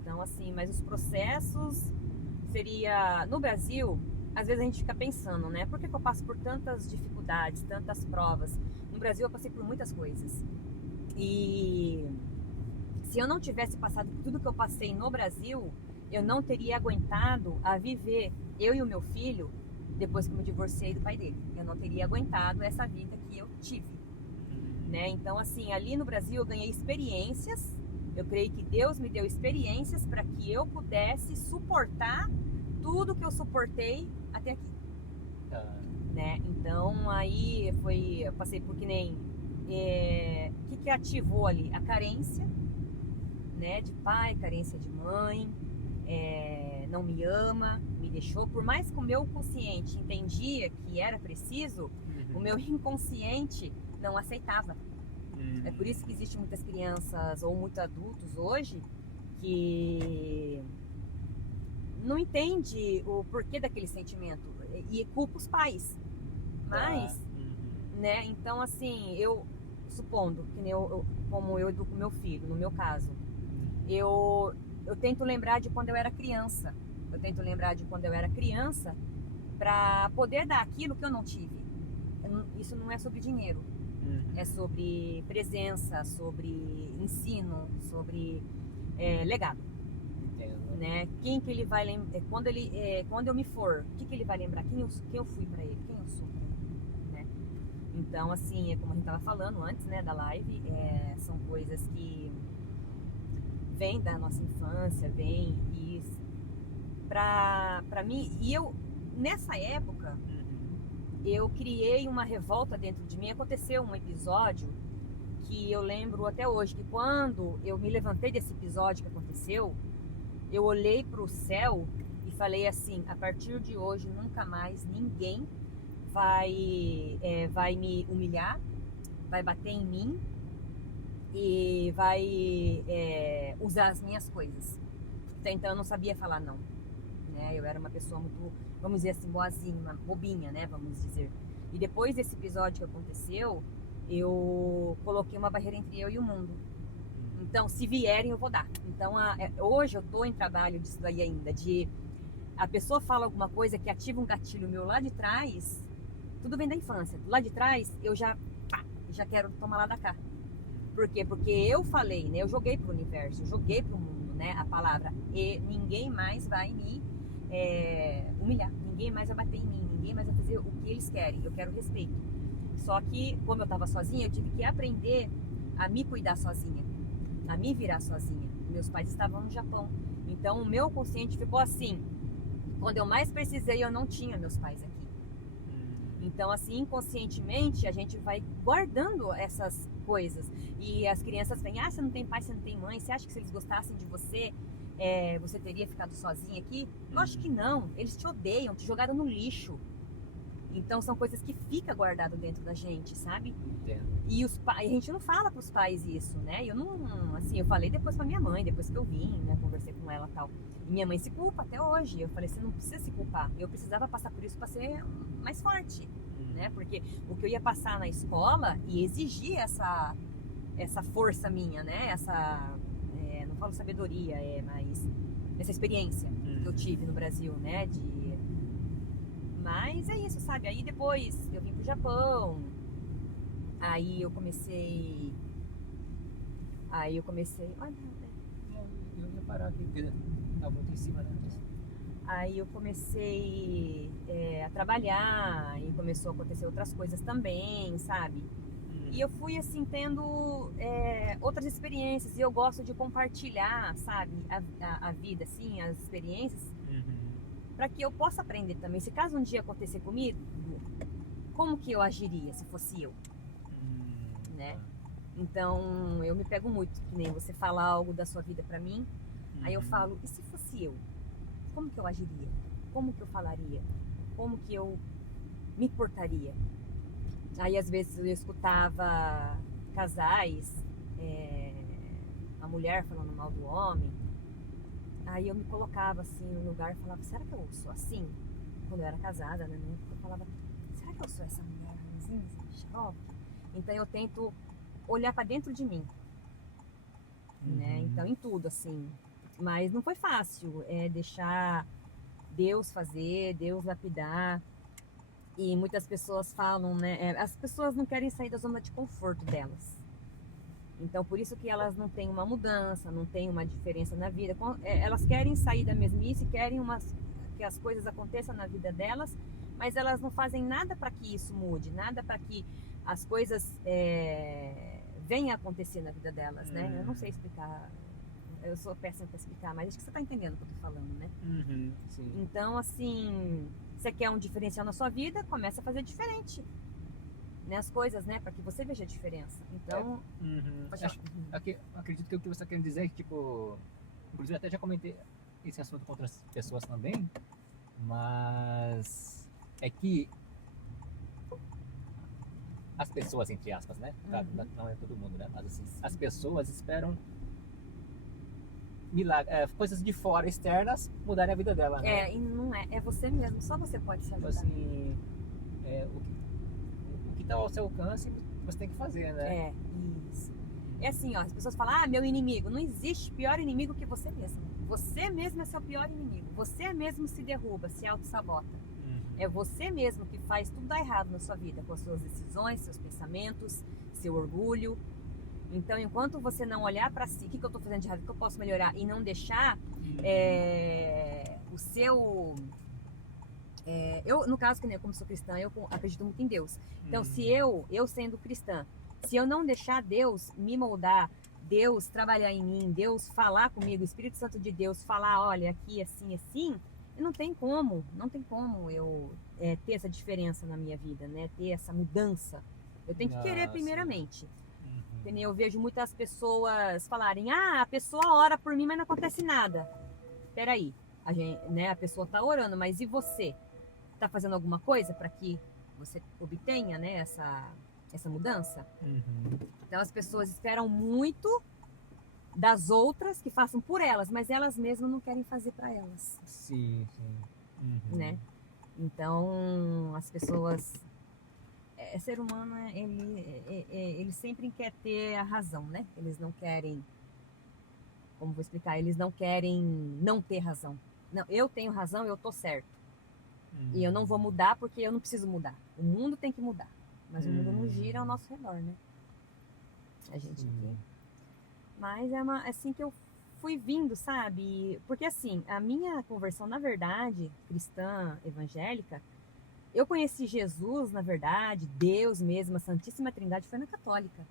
Então, assim, mas os processos seria... No Brasil, às vezes a gente fica pensando, né? Por que eu passo por tantas dificuldades, tantas provas? No Brasil eu passei por muitas coisas. E se eu não tivesse passado por tudo que eu passei no Brasil, eu não teria aguentado a viver, eu e o meu filho, depois que eu me divorciei do pai dele. Eu não teria aguentado essa vida que eu tive. Né? Então, assim, ali no Brasil eu ganhei experiências. Eu creio que Deus me deu experiências para que eu pudesse suportar tudo que eu suportei até aqui. Né? Então, aí eu passei por que nem... O que ativou ali? A carência, né, de pai, carência de mãe, não me ama, me deixou. Por mais que o meu consciente entendia que era preciso, o meu inconsciente não aceitava. É por isso que existem muitas crianças ou muitos adultos hoje que não entende o porquê daquele sentimento e culpa os pais. Mas, né, então assim, eu supondo que como eu educo meu filho, no meu caso, eu tento lembrar de quando eu era criança. Eu tento lembrar de quando eu era criança para poder dar aquilo que eu não tive. Isso não é sobre dinheiro. É sobre presença, sobre ensino, sobre legado. Entendo. Né? Quem que ele vai lembrar? Quando eu me for, o que ele vai lembrar? Quem eu fui para ele? Quem eu sou? Né? Então, assim, como a gente estava falando antes, né, da live, são coisas que vêm da nossa infância, vêm e para mim, e eu nessa época eu criei uma revolta dentro de mim. Aconteceu um episódio que eu lembro até hoje, que quando eu me levantei desse episódio que aconteceu, eu olhei para o céu e falei assim: a partir de hoje nunca mais ninguém vai me humilhar, vai bater em mim e vai usar as minhas coisas. Até então eu não sabia falar não, né? Eu era uma pessoa muito, vamos dizer assim, boazinha, uma bobinha, né? Vamos dizer. E depois desse episódio que aconteceu, eu coloquei uma barreira entre eu e o mundo. Então, se vierem, eu vou dar. Então, hoje eu tô em trabalho disso daí ainda, de a pessoa fala alguma coisa que ativa um gatilho meu lá de trás, tudo vem da infância. Lá de trás, eu já quero tomar lá da cá. Por quê? Porque eu falei, né? Eu joguei pro universo, eu joguei pro mundo, né? A palavra, e ninguém mais vai me humilhar, ninguém mais vai bater em mim, ninguém mais vai fazer o que eles querem. Eu quero respeito. Só que, como eu tava sozinha, eu tive que aprender a me cuidar sozinha, a me virar sozinha. Meus pais estavam no Japão, então o meu consciente ficou assim. Quando eu mais precisei, eu não tinha meus pais aqui. Então, assim, inconscientemente, a gente vai guardando essas coisas. E as crianças vêm: você não tem pai, você não tem mãe, você acha que se eles gostassem de você, você teria ficado sozinha aqui? Lógico que não, eles te odeiam, te jogaram no lixo. Então são coisas que ficam guardado dentro da gente, sabe? Entendo. E a gente não fala pros pais isso, né? Eu não, assim, eu falei depois pra minha mãe, depois que eu vim, né, conversei com ela e tal. E minha mãe se culpa até hoje. Eu falei: você não precisa se culpar. Eu precisava passar por isso pra ser mais forte, né? Porque o que eu ia passar na escola e exigir essa força minha, né? Não falo sabedoria, mas essa experiência que eu tive no Brasil, né? Mas é isso, sabe? Aí depois eu vim pro Japão. Aí eu comecei. Olha, Eu ia parar aqui, porque tá muito em cima, né? aí eu comecei a trabalhar e começou a acontecer outras coisas também, sabe? E eu fui, assim, tendo outras experiências. E eu gosto de compartilhar, sabe, a vida, assim, as experiências, para que eu possa aprender também. Se caso um dia acontecer comigo, como que eu agiria se fosse eu, né? Então, eu me pego muito, que nem você falar algo da sua vida para mim, aí eu falo, e se fosse eu? Como que eu agiria? Como que eu falaria? Como que eu me portaria? Aí, às vezes, eu escutava casais, a mulher falando mal do homem, aí eu me colocava, assim, no lugar e falava, será que eu sou assim? Quando eu era casada, né? Eu falava, será que eu sou essa mulher assim, xarope? Então, eu tento olhar para dentro de mim, né? Então, em tudo, assim. Mas não foi fácil, deixar Deus fazer, Deus lapidar. E muitas pessoas falam, né? As pessoas não querem sair da zona de conforto delas. Então, por isso que elas não têm uma mudança, não têm uma diferença na vida. Elas querem sair da mesmice, querem que as coisas aconteçam na vida delas, mas elas não fazem nada para que isso mude, nada para que as coisas venham a acontecer na vida delas, né? Eu não sei explicar, eu sou péssima para explicar, mas acho que você está entendendo o que eu estou falando, né? Sim. Então, assim, você quer um diferencial na sua vida, começa a fazer diferente, né, as coisas, né, para que você veja a diferença. Então, Acredito que o que você está querendo dizer é que, tipo, inclusive até já comentei esse assunto com outras pessoas também, mas é que as pessoas, entre aspas, né? Não é todo mundo, né? Mas assim, as pessoas esperam coisas de fora, externas, mudarem a vida dela, né? E não é você mesmo, só você pode se Tipo ajudar. assim, o que está ao seu alcance, você tem que fazer, né? Isso. É assim, ó, as pessoas falam, meu inimigo. Não existe pior inimigo que você mesmo. Você mesmo é seu pior inimigo. Você mesmo se derruba, se auto-sabota. É você mesmo que faz tudo dar errado na sua vida, com as suas decisões, seus pensamentos, seu orgulho. Então, enquanto você não olhar para si, o que eu estou fazendo de errado, o que eu posso melhorar, e não deixar o seu... eu, no caso, como sou cristã, eu acredito muito em Deus. Então, se eu sendo cristã, se eu não deixar Deus me moldar, Deus trabalhar em mim, Deus falar comigo, o Espírito Santo de Deus falar, olha, aqui assim, assim, não tem como eu ter essa diferença na minha vida, né? Ter essa mudança. Eu tenho que querer primeiramente. Eu vejo muitas pessoas falarem, a pessoa ora por mim, mas não acontece nada. Peraí, a pessoa tá orando, mas e você? Tá fazendo alguma coisa para que você obtenha, né, essa mudança? Então as pessoas esperam muito das outras que façam por elas, mas elas mesmas não querem fazer para elas. Sim. Né? Então as pessoas, ser humano, ele sempre quer ter a razão, né? Eles não querem, como vou explicar, eles não querem não ter razão. Não, eu tenho razão, eu tô certo. E eu não vou mudar porque eu não preciso mudar. O mundo tem que mudar. Mas o mundo não gira ao nosso redor, né? A gente aqui. Mas é assim que eu fui vindo, sabe? Porque assim, a minha conversão, na verdade, cristã, evangélica, eu conheci Jesus, na verdade, Deus mesmo, a Santíssima Trindade, foi na católica.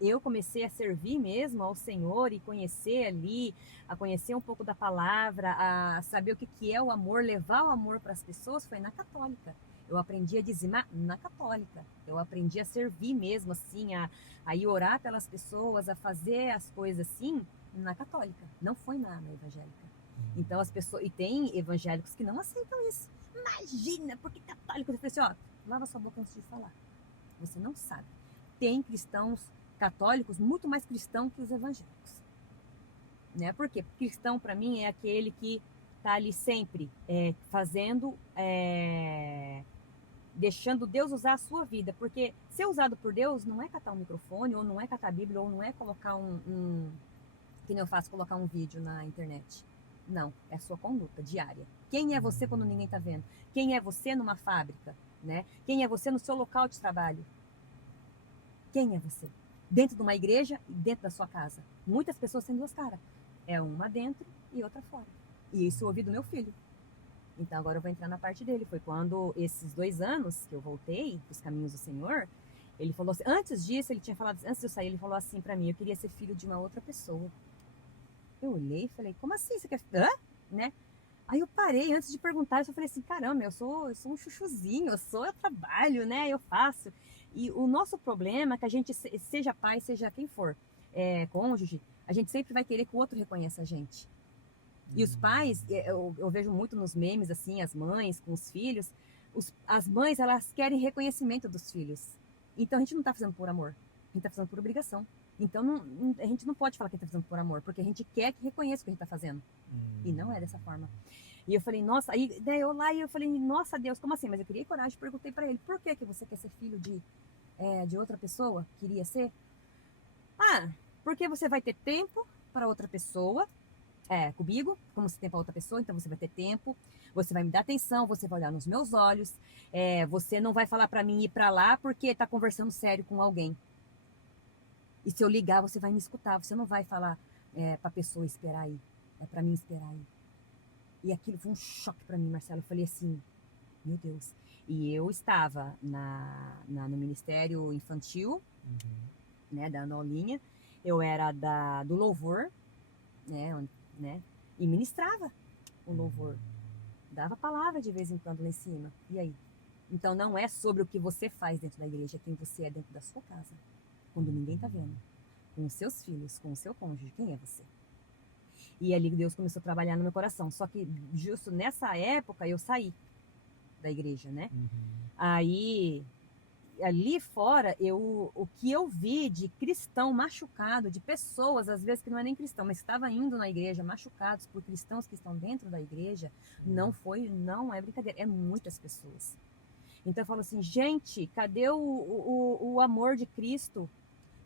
Eu comecei a servir mesmo ao Senhor e conhecer ali, a conhecer um pouco da palavra, a saber o que é o amor, levar o amor para as pessoas, foi na católica. Eu aprendi a dizimar na católica. Eu aprendi a servir mesmo, assim, a ir orar pelas pessoas, a fazer as coisas assim, na católica. Não foi na evangélica. Então as pessoas... E tem evangélicos que não aceitam isso. Imagina, porque católico? Eu falei assim, lava sua boca antes de falar. Você não sabe. Tem cristãos católicos muito mais cristãos que os evangélicos. Né? Por quê? Porque cristão, para mim, é aquele que está ali sempre fazendo... deixando Deus usar a sua vida, porque ser usado por Deus não é catar um microfone, ou não é catar a Bíblia, ou não é colocar que nem eu faço, colocar um vídeo na internet. Não, é a sua conduta diária. Quem é você quando ninguém está vendo? Quem é você numa fábrica? Né? Quem é você no seu local de trabalho? Quem é você? Dentro de uma igreja e dentro da sua casa. Muitas pessoas têm duas caras. É uma dentro e outra fora. E isso eu ouvi do meu filho. Então agora eu vou entrar na parte dele. Foi quando esses 2 anos que eu voltei dos caminhos do Senhor, Ele falou assim, antes disso, ele tinha falado, antes de eu sair, ele falou assim pra mim, eu queria ser filho de uma outra pessoa. Eu olhei e falei, como assim? Você quer... Hã? Né? Aí eu parei, antes de perguntar, eu só falei assim, caramba, eu sou um chuchuzinho, eu trabalho, né? Eu faço. E o nosso problema é que a gente, seja pai, seja quem for, cônjuge, a gente sempre vai querer que o outro reconheça a gente. E os pais, eu vejo muito nos memes, assim, as mães com os filhos, as mães, elas querem reconhecimento dos filhos. Então a gente não está fazendo por amor, a gente está fazendo por obrigação. Então a gente não pode falar que a gente está fazendo por amor, porque a gente quer que reconheça o que a gente está fazendo. E não é dessa forma. E eu falei, nossa, aí daí eu lá e eu falei, nossa Deus, como assim? Mas eu criei coragem, perguntei para ele, por que você quer ser filho de outra pessoa? Queria ser? Ah, porque você vai ter tempo para outra pessoa, comigo, como você tem para outra pessoa, então você vai ter tempo, você vai me dar atenção, você vai olhar nos meus olhos, você não vai falar para mim ir para lá porque está conversando sério com alguém. E se eu ligar, você vai me escutar, você não vai falar para a pessoa esperar aí, é para mim esperar aí. E aquilo foi um choque para mim, Marcelo. Eu falei assim, meu Deus. E eu estava no Ministério Infantil, né, da Anolinha. Eu era do louvor, né, e ministrava o louvor. Dava palavra de vez em quando lá em cima. E aí? Então não é sobre o que você faz dentro da igreja, é quem você é dentro da sua casa. Quando ninguém está vendo. Com os seus filhos, com o seu cônjuge, quem é você? E ali Deus começou a trabalhar no meu coração. Só que justo nessa época eu saí da igreja, né? Aí, ali fora, o que eu vi de cristão machucado, de pessoas, às vezes que não é nem cristão, mas estava indo na igreja machucados por cristãos que estão dentro da igreja, não é brincadeira, é muitas pessoas. Então eu falo assim, gente, cadê o amor de Cristo?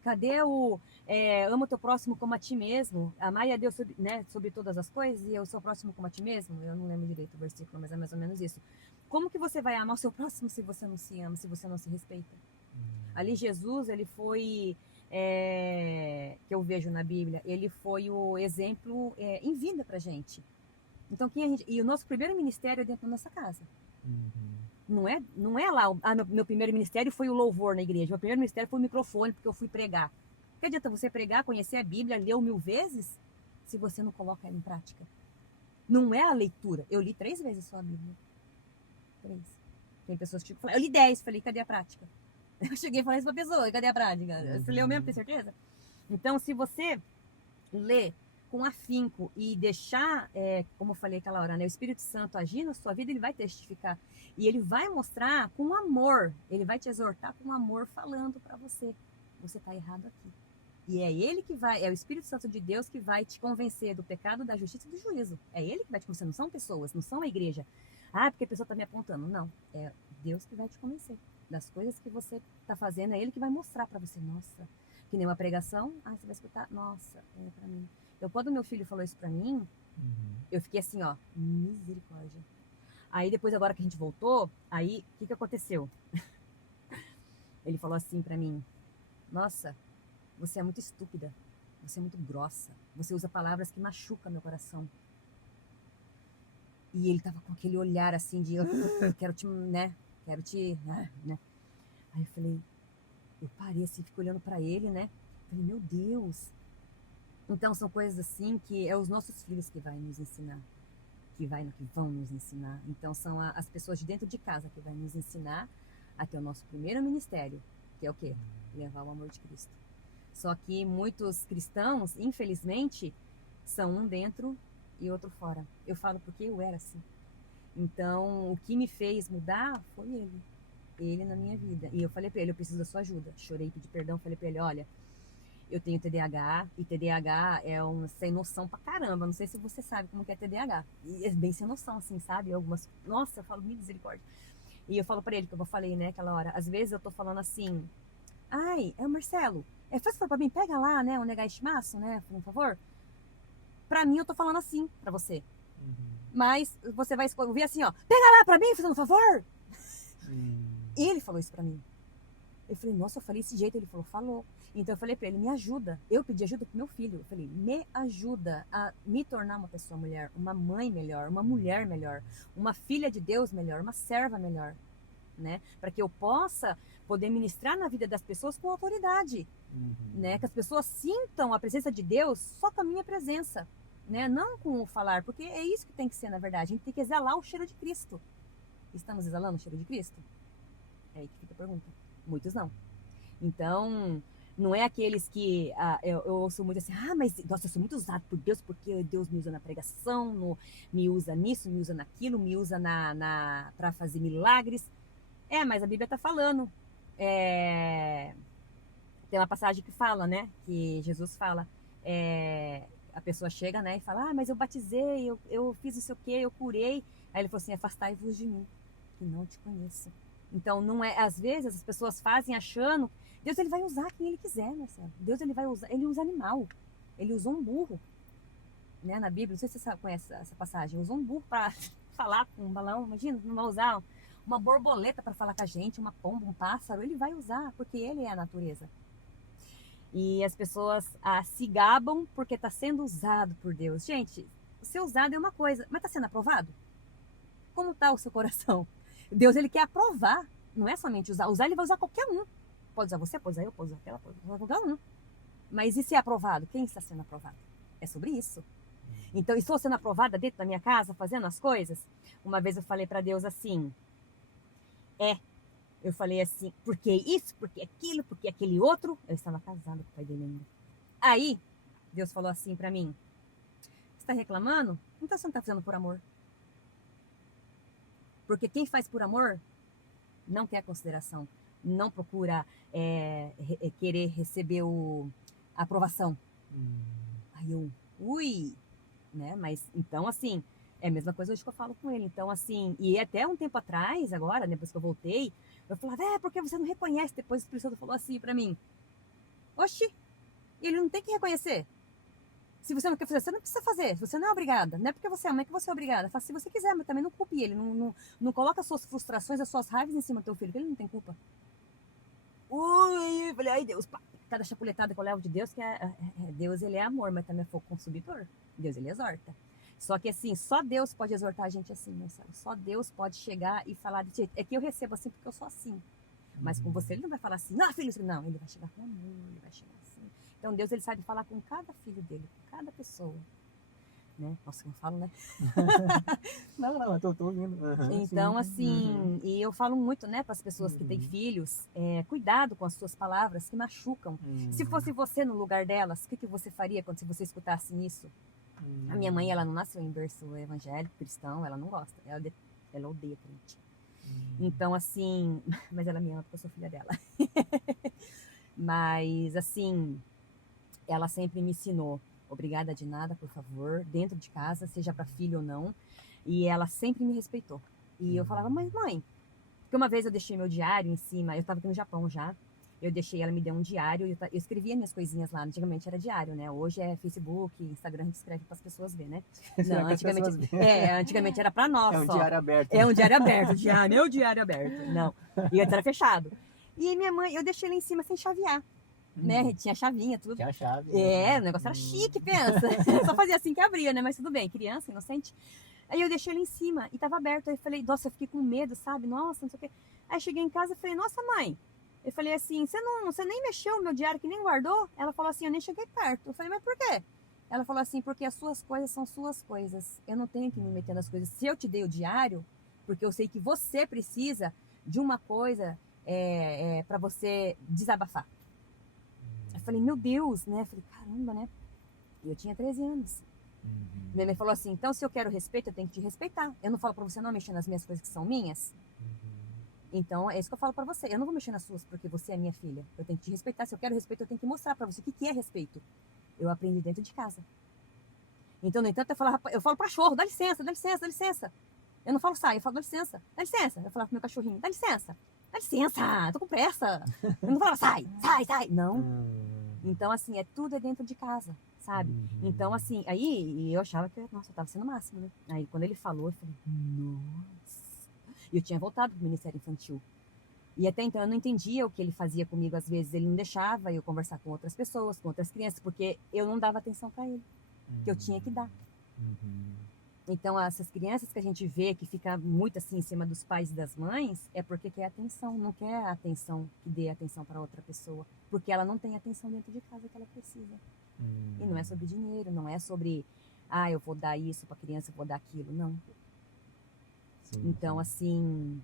Cadê ama o teu próximo como a ti mesmo? Amai a Deus sobre todas as coisas e eu sou próximo como a ti mesmo? Eu não lembro direito o versículo, mas é mais ou menos isso. Como que você vai amar o seu próximo se você não se ama, se você não se respeita? Ali Jesus, ele foi, que eu vejo na Bíblia, ele foi o exemplo em vida pra gente. Então, e o nosso primeiro ministério é dentro da nossa casa. Não é lá, meu primeiro ministério foi o louvor na igreja, meu primeiro ministério foi o microfone, porque eu fui pregar. Que adianta você pregar, conhecer a Bíblia, ler 1000 vezes, se você não coloca ela em prática? Não é a leitura. Eu li 3 vezes só a Bíblia. 3. Tem pessoas que falam, eu li 10, falei, cadê a prática? Eu cheguei e falei isso pra pessoa, cadê a prática? Você leu mesmo, tem certeza? Então, se você lê com afinco e deixar, como eu falei aquela hora, né, o Espírito Santo agir na sua vida, ele vai testificar. E ele vai mostrar com amor, ele vai te exortar com amor, falando para você, você está errado aqui. E é ele que vai, é o Espírito Santo de Deus que vai te convencer do pecado, da justiça e do juízo. É ele que vai te convencer, não são pessoas, não são a igreja. Ah, porque a pessoa está me apontando. Não, é Deus que vai te convencer das coisas que você está fazendo, é ele que vai mostrar para você. Nossa, que nem uma pregação, você vai escutar, nossa, é para mim. Então, quando meu filho falou isso pra mim, eu fiquei assim, ó, misericórdia. Aí, depois, agora que a gente voltou, aí, o que aconteceu? Ele falou assim pra mim, nossa, você é muito estúpida, você é muito grossa, você usa palavras que machucam meu coração. E ele tava com aquele olhar assim de, quero te, né? Aí eu falei, eu parei assim, fico olhando pra ele, né? Falei, meu Deus. Então são coisas assim que é os nossos filhos que vai nos ensinar, que vão nos ensinar. Então são as pessoas de dentro de casa que vai nos ensinar a ter o nosso primeiro ministério, que é o quê? Levar o amor de Cristo. Só que muitos cristãos, infelizmente, são um dentro e outro fora. Eu falo porque eu era assim. Então o que me fez mudar foi ele na minha vida. E eu falei para ele, eu preciso da sua ajuda. Chorei, pedi perdão, falei para ele, olha, eu tenho TDAH, e TDAH é sem noção pra caramba. Não sei se você sabe como que é TDAH. E é bem sem noção, assim, sabe? Nossa, eu falo, misericórdia. E eu falo pra ele, que eu falei, né, aquela hora. Às vezes eu tô falando assim, ai, Marcelo, faz favor pra mim, pega lá, né, um negaishimasu, né, por favor. Pra mim, eu tô falando assim, pra você. Mas você vai ouvir assim, ó, pega lá pra mim, fazendo um favor. Ele falou isso pra mim. Eu falei, nossa, eu falei desse jeito. Ele falou. Então eu falei pra ele, me ajuda. Eu pedi ajuda pro meu filho. Eu falei, me ajuda a me tornar uma pessoa melhor, uma mãe melhor, uma mulher melhor, uma filha de Deus melhor, uma serva melhor. né? Para que eu possa poder ministrar na vida das pessoas com autoridade, né? Que as pessoas sintam a presença de Deus só com a minha presença, né? Não com o falar, porque é isso que tem que ser, na verdade. A gente tem que exalar o cheiro de Cristo. Estamos exalando o cheiro de Cristo? É aí que fica a pergunta. Muitos não. Então, não é aqueles que eu ouço muito assim, mas nossa, eu sou muito usado por Deus, porque Deus me usa na pregação, me usa nisso, me usa naquilo, me usa para fazer milagres. Mas a Bíblia está falando. Tem uma passagem que fala, né? Que Jesus fala, a pessoa chega, né, e fala, mas eu batizei, eu fiz não sei o quê, eu curei. Aí ele falou assim, afastai-vos de mim, que não te conheço. Então, não é, às vezes as pessoas fazem achando, Deus ele vai usar quem ele quiser, Marcelo. Deus ele vai usar, ele usa animal. Ele usou um burro, né, na Bíblia, não sei se você conhece essa passagem, usou um burro para falar com um balão, imagina, não vai usar uma borboleta para falar com a gente, uma pomba, um pássaro, ele vai usar, porque ele é a natureza. E as pessoas se gabam porque está sendo usado por Deus. Gente, ser usado é uma coisa, mas está sendo aprovado? Como está o seu coração? Deus ele quer aprovar, não é somente usar. Usar ele vai usar qualquer um. Pode usar você, pode usar eu, pode usar aquela, pode usar qualquer um. Mas e se é aprovado? Quem está sendo aprovado? É sobre isso. Então, estou sendo aprovada dentro da minha casa, fazendo as coisas? Uma vez eu falei para Deus assim, eu falei assim, por que isso, por que aquilo, por que aquele outro? Eu estava casada com o pai dele ainda. Aí, Deus falou assim para mim, você está reclamando? Então você não está fazendo por amor. Porque quem faz por amor não quer consideração, não procura querer receber a aprovação. Aí eu, né? Mas então assim, é a mesma coisa hoje que eu falo com ele. Então assim, e até um tempo atrás, agora, depois que eu voltei, eu falava, porque você não reconhece? Depois o Espírito Santo falou assim pra mim, oxi, ele não tem que reconhecer. Se você não quer fazer, você não precisa fazer. Você não é obrigada. Não é porque você ama, é que você é obrigada. Faça se você quiser, mas também não culpe ele. Não coloca as suas frustrações, as suas raivas em cima do teu filho, que ele não tem culpa. Eu falei, ai Deus, pá. Cada chapuletada que eu levo de Deus, que Deus ele é amor, mas também é fogo consumidor. Deus ele exorta. Só que assim, só Deus pode exortar a gente assim, Marcelo. Só Deus pode chegar e falar de jeito. É que eu recebo assim porque eu sou assim. Mas com você ele não vai falar assim, filho, não, ele vai chegar com amor, ele vai chegar assim. Então Deus ele sabe falar com cada filho dele, com cada pessoa, né? Nossa, eu falo, né? Não, eu tô ouvindo. Então, assim, e eu falo muito, né, para as pessoas que têm filhos, cuidado com as suas palavras que machucam. Se fosse você no lugar delas, o que você faria quando você escutasse isso? A minha mãe, ela não nasceu em berço evangélico, cristão, ela não gosta, ela odeia crente. Então, assim, mas ela me ama porque eu sou filha dela. Mas, assim, ela sempre me ensinou, obrigada de nada, por favor, dentro de casa, seja para filho ou não. E ela sempre me respeitou. E eu falava, mas mãe, porque uma vez eu deixei meu diário em cima, eu estava aqui no Japão já, eu deixei, ela me deu um diário, eu escrevia minhas coisinhas lá, antigamente era diário, né? Hoje é Facebook, Instagram, a gente escreve para as pessoas verem, né? Não, antigamente era para nós só. É um só. diário aberto. É um diário aberto, meu diário aberto. Não, e antes era fechado. E minha mãe, eu deixei ele em cima sem chavear. Né? Tinha chavinha, tudo. Tinha a chave. O negócio era chique, pensa. Só fazia assim que abria, né? Mas tudo bem, criança, inocente. Aí eu deixei ele em cima e tava aberto. Aí eu falei, nossa, eu fiquei com medo, sabe? Nossa, não sei o quê. Aí cheguei em casa e falei, nossa, mãe. Eu falei assim, você nem mexeu no meu diário, que nem guardou? Ela falou assim, eu nem cheguei perto. Eu falei, mas por quê? Ela falou assim, porque as suas coisas são suas coisas. Eu não tenho que me meter nas coisas. Se eu te dei o diário, porque eu sei que você precisa de uma coisa para você desabafar. Eu falei, meu Deus, né? Eu falei, caramba, né? E eu tinha 13 anos. Minha mãe falou assim, então se eu quero respeito, eu tenho que te respeitar. Eu não falo pra você não mexer nas minhas coisas que são minhas. Então, é isso que eu falo pra você. Eu não vou mexer nas suas porque você é minha filha. Eu tenho que te respeitar. Se eu quero respeito, eu tenho que mostrar pra você o que é respeito. Eu aprendi dentro de casa. Então, no entanto, eu falo pra cachorro, dá licença, dá licença, dá licença. Eu não falo sai, eu falo dá licença, dá licença. Eu falo pro meu cachorrinho, dá licença, tô com pressa. Eu não falo sai, não. Então, assim, tudo dentro de casa, sabe? Então, assim, aí eu achava que, nossa, eu tava sendo o máximo, né? Aí, quando ele falou, eu falei, nossa. E eu tinha voltado pro Ministério Infantil. E até então eu não entendia o que ele fazia comigo. Às vezes ele não deixava eu conversar com outras pessoas, com outras crianças, porque eu não dava atenção para ele, que eu tinha que dar. Então, essas crianças que a gente vê que fica muito assim em cima dos pais e das mães, é porque quer atenção, não quer atenção que dê atenção para outra pessoa, porque ela não tem atenção dentro de casa que ela precisa. E não é sobre dinheiro, não é sobre, eu vou dar isso para a criança, eu vou dar aquilo, não. Sim, Então, sim. assim,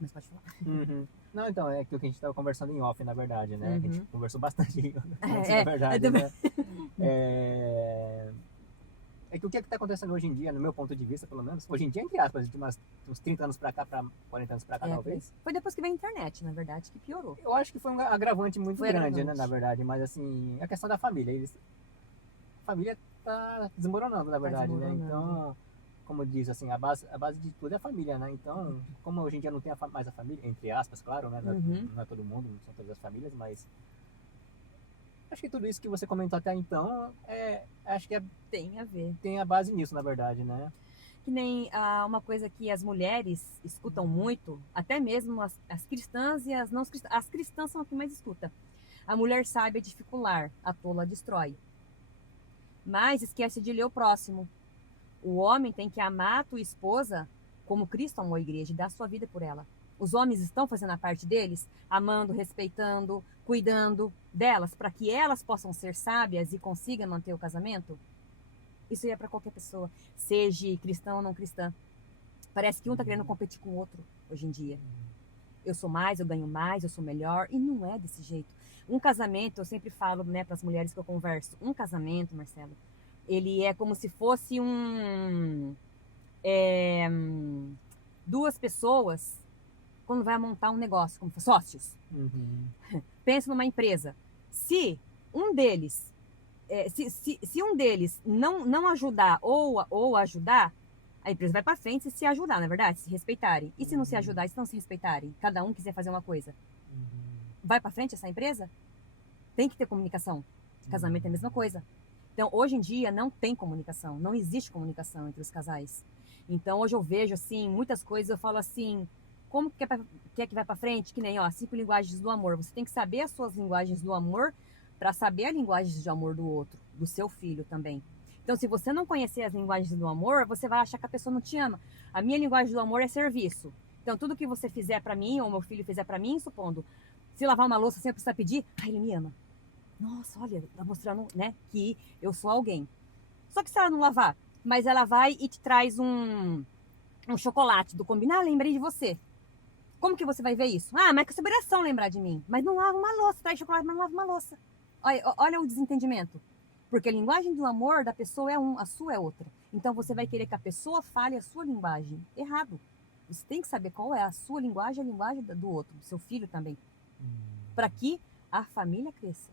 mas pode falar. Uhum. Não, então, é aquilo que a gente estava conversando em off, na verdade, né? A gente Uhum. conversou bastante antes, na É, eu verdade, também. né? É que o que está acontecendo hoje em dia, no meu ponto de vista, pelo menos, hoje em dia, entre aspas, de uns 30 anos para cá, para 40 anos para cá, É, por aí. talvez, Foi depois que veio a internet, na verdade, que piorou. eu acho que foi um agravante muito Foi grande, né, agravante. na verdade, mas assim, a questão da família, a família tá desmoronando, na Tá verdade, né? desmoronando. Então, como diz assim, a base de tudo é a família, né? Então, como hoje em dia não tem mais a família, entre aspas, claro, né? Uhum. Não é todo mundo, não são todas as famílias, mas acho que tudo isso que você comentou até então, acho que Tem a ver. tem a base nisso, na verdade, né? Que nem uma coisa que as mulheres escutam muito, até mesmo as cristãs e as não cristãs. As cristãs são as que mais escutam. A mulher sabe dificular, a tola destrói. Mas esquece de ler o próximo. O homem tem que amar a tua esposa como Cristo amou a igreja e dar sua vida por ela. Os homens estão fazendo a parte deles, amando, respeitando, cuidando delas, para que elas possam ser sábias e consigam manter o casamento? Isso é para qualquer pessoa, seja cristão ou não cristã. Parece que um está querendo competir com o outro hoje em dia. Eu sou mais, eu ganho mais, eu sou melhor, e não é desse jeito. Um casamento, eu sempre falo, né, para as mulheres que eu converso, um casamento, Marcelo, ele é como se fosse duas pessoas quando vai montar um negócio, como sócios. Uhum. Pensa numa empresa. Se um deles, se um deles não ajudar ou ajudar, a empresa vai para frente se ajudar, na verdade, se respeitarem. E se não se ajudar, se não se respeitarem, cada um quiser fazer uma coisa, vai para frente essa empresa? Tem que ter comunicação. Casamento é a mesma coisa. Então, hoje em dia, não tem comunicação, não existe comunicação entre os casais. Então, hoje eu vejo, assim, muitas coisas, eu falo assim, como que é que vai para frente? Que nem, 5 linguagens do amor. Você tem que saber as suas linguagens do amor para saber a linguagem de amor do outro, do seu filho também. Então, se você não conhecer as linguagens do amor, você vai achar que a pessoa não te ama. A minha linguagem do amor é serviço. Então, tudo que você fizer para mim, ou meu filho fizer para mim, supondo, se lavar uma louça sem eu precisar pedir, ele me ama. Nossa, olha, tá mostrando, né, que eu sou alguém. Só que se ela não lavar, mas ela vai e te traz um chocolate do combinar, lembrei de você. Como que você vai ver isso? Mas que obrigação lembrar de mim. Mas não lava uma louça, traz chocolate, mas não lava uma louça. Olha o desentendimento. Porque a linguagem do amor da pessoa é a sua é outra. Então você vai querer que a pessoa fale a sua linguagem. Errado. Você tem que saber qual é a sua linguagem e a linguagem do outro, do seu filho também. Para que a família cresça.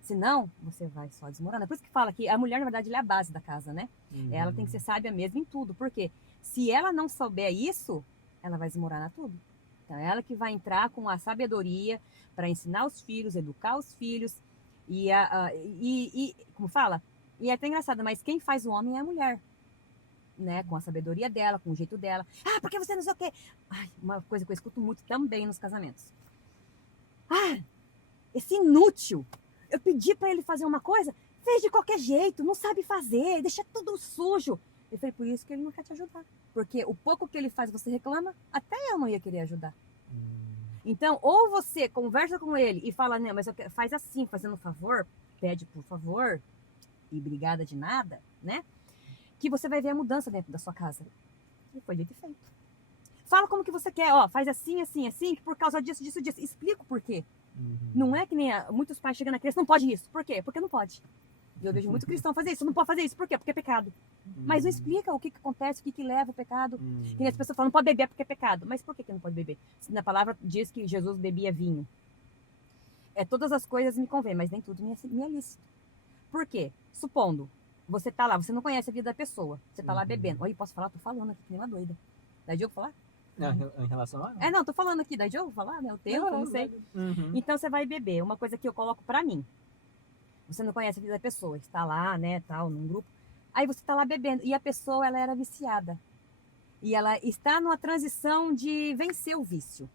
Senão, você vai só desmoronar. É por isso que fala que a mulher, na verdade, ela é a base da casa, né? Ela tem que ser sábia mesmo em tudo. Porque se ela não souber isso, ela vai desmoronar tudo. Então, ela que vai entrar com a sabedoria para ensinar os filhos, educar os filhos. Como fala? E é até engraçado, mas quem faz o homem é a mulher. Né? Com a sabedoria dela, com o jeito dela. Porque você não sei o quê. Uma coisa que eu escuto muito também nos casamentos. Esse inútil. Eu pedi para ele fazer uma coisa, fez de qualquer jeito, não sabe fazer, deixa tudo sujo. Eu falei, por isso que ele não quer te ajudar. Porque o pouco que ele faz, você reclama, até eu não ia querer ajudar. Então, ou você conversa com ele e fala, não, mas faz assim, fazendo um favor, pede por favor, e obrigada de nada, né? Que você vai ver a mudança dentro da sua casa. E foi dito e feito. Fala como que você quer, faz assim, assim, assim, por causa disso, disso, disso. Explica o porquê. Não é que nem muitos pais chegam na criança, não pode isso. Por quê? Porque não pode. E eu vejo muito cristão fazer isso. Não pode fazer isso. Por quê? Porque é pecado. Mas não explica o que acontece, o que leva o pecado. E as pessoas falam, não pode beber porque é pecado. Mas por que não pode beber? Na palavra diz que Jesus bebia vinho. Todas as coisas me convêm, mas nem tudo me é lícito. Por quê? Supondo, você tá lá, você não conhece a vida da pessoa. Você tá lá bebendo. Oi, posso falar? Tô falando aqui, que nem uma doida. Daí eu vou falar? Em relação a... não, tô falando aqui, daí eu vou falar, né? O tempo, não sei. Então você vai beber. Uma coisa que eu coloco pra mim. Você não conhece a vida da pessoa, está lá, né, tal, num grupo. Aí você tá lá bebendo. E a pessoa, ela era viciada. E ela está numa transição de vencer o vício.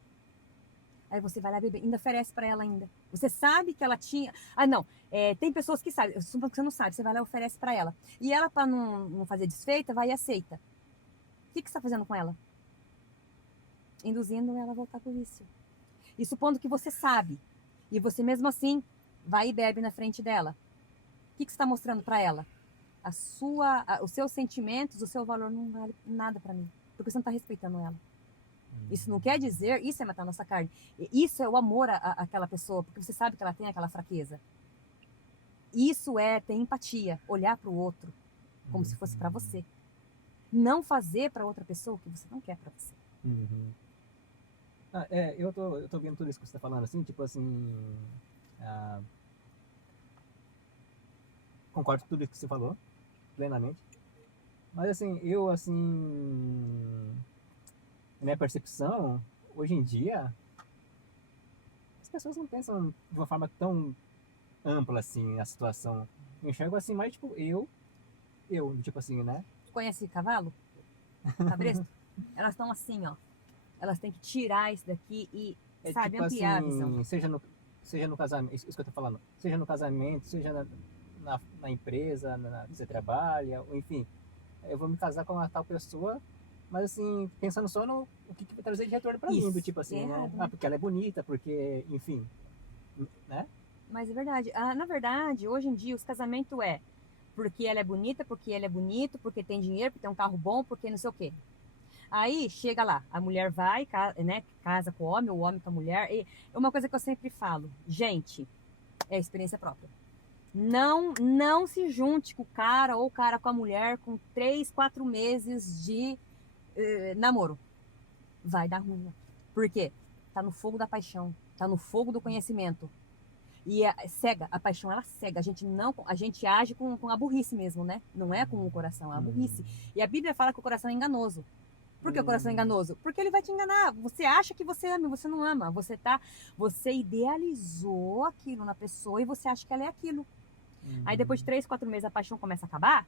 Aí você vai lá beber, ainda oferece pra ela ainda. Você sabe que ela tinha... Ah, não. Tem pessoas que sabem. Suponho que você não sabe. Você vai lá e oferece para ela. E ela, para não fazer desfeita, vai e aceita. O que você está fazendo com ela? Induzindo ela a voltar para o vício. E supondo que você sabe. E você mesmo assim vai e bebe na frente dela. O que você está mostrando para ela? Os seus sentimentos, o seu valor não vale nada para mim. Porque você não está respeitando ela. Isso não quer dizer, isso é matar a nossa carne. Isso é o amor àquela pessoa, porque você sabe que ela tem aquela fraqueza. Isso é ter empatia, olhar para o outro como se fosse para você. Não fazer para outra pessoa o que você não quer para você. Uhum. Eu tô vendo tudo isso que você tá falando, assim, tipo assim... concordo com tudo isso que você falou, plenamente. Mas assim, na minha percepção, hoje em dia, as pessoas não pensam de uma forma tão ampla assim a situação. Eu enxergo assim, mais tipo, tipo assim, né? Conhece cavalo? Cabresto? Elas estão assim, ó. Elas têm que tirar isso daqui e, sabe, Tipo ampliar a assim, visão. seja no casamento, isso que eu tô falando, seja no casamento, seja na empresa, que você trabalha, ou enfim, eu vou me casar com uma tal pessoa, mas assim, pensando só no o que vai trazer de retorno pra mim, do tipo É assim, né? errado, né? Porque ela é bonita, porque, enfim, né? Mas é verdade. Na verdade, hoje em dia, os casamentos porque ela é bonita, porque ele é bonito, porque tem dinheiro, porque tem um carro bom, porque não sei o quê. Aí chega lá, a mulher vai, né, casa com o homem com a mulher. E é uma coisa que eu sempre falo, gente, é experiência própria. Não se junte com o cara ou o cara com a mulher com 3, 4 meses de namoro. Vai dar ruim. Por quê? Tá no fogo da paixão, tá no fogo do conhecimento. E cega, a paixão ela cega. A gente age com a burrice mesmo, né? Não é com o coração, é a burrice. E a Bíblia fala que o coração é enganoso. Por que o coração é enganoso? Porque ele vai te enganar. Você acha que você ama e você não ama. Você idealizou aquilo na pessoa e você acha que ela é aquilo. Aí depois de 3, 4 meses a paixão começa a acabar.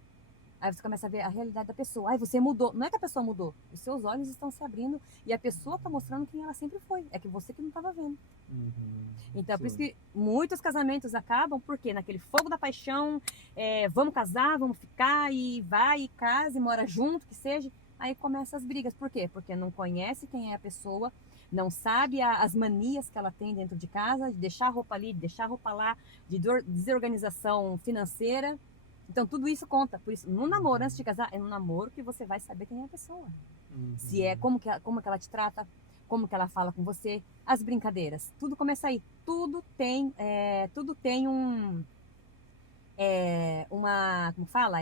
Aí você começa a ver a realidade da pessoa. Aí você mudou. Não é que a pessoa mudou. Os seus olhos estão se abrindo e a pessoa está mostrando quem ela sempre foi. É que você que não estava vendo. Então, por isso que muitos casamentos acabam, porque naquele fogo da paixão, vamos casar, vamos ficar, e vai, e casa, e mora junto, que seja. Aí começam as brigas. Por quê? Porque não conhece quem é a pessoa, não sabe as manias que ela tem dentro de casa, de deixar a roupa ali, de deixar a roupa lá, de desorganização financeira. Então, tudo isso conta. Por isso, no namoro, antes de casar, é no namoro que você vai saber quem é a pessoa. Se é como que ela te trata, como que ela fala com você, as brincadeiras. Tudo começa aí. Tudo tem como fala?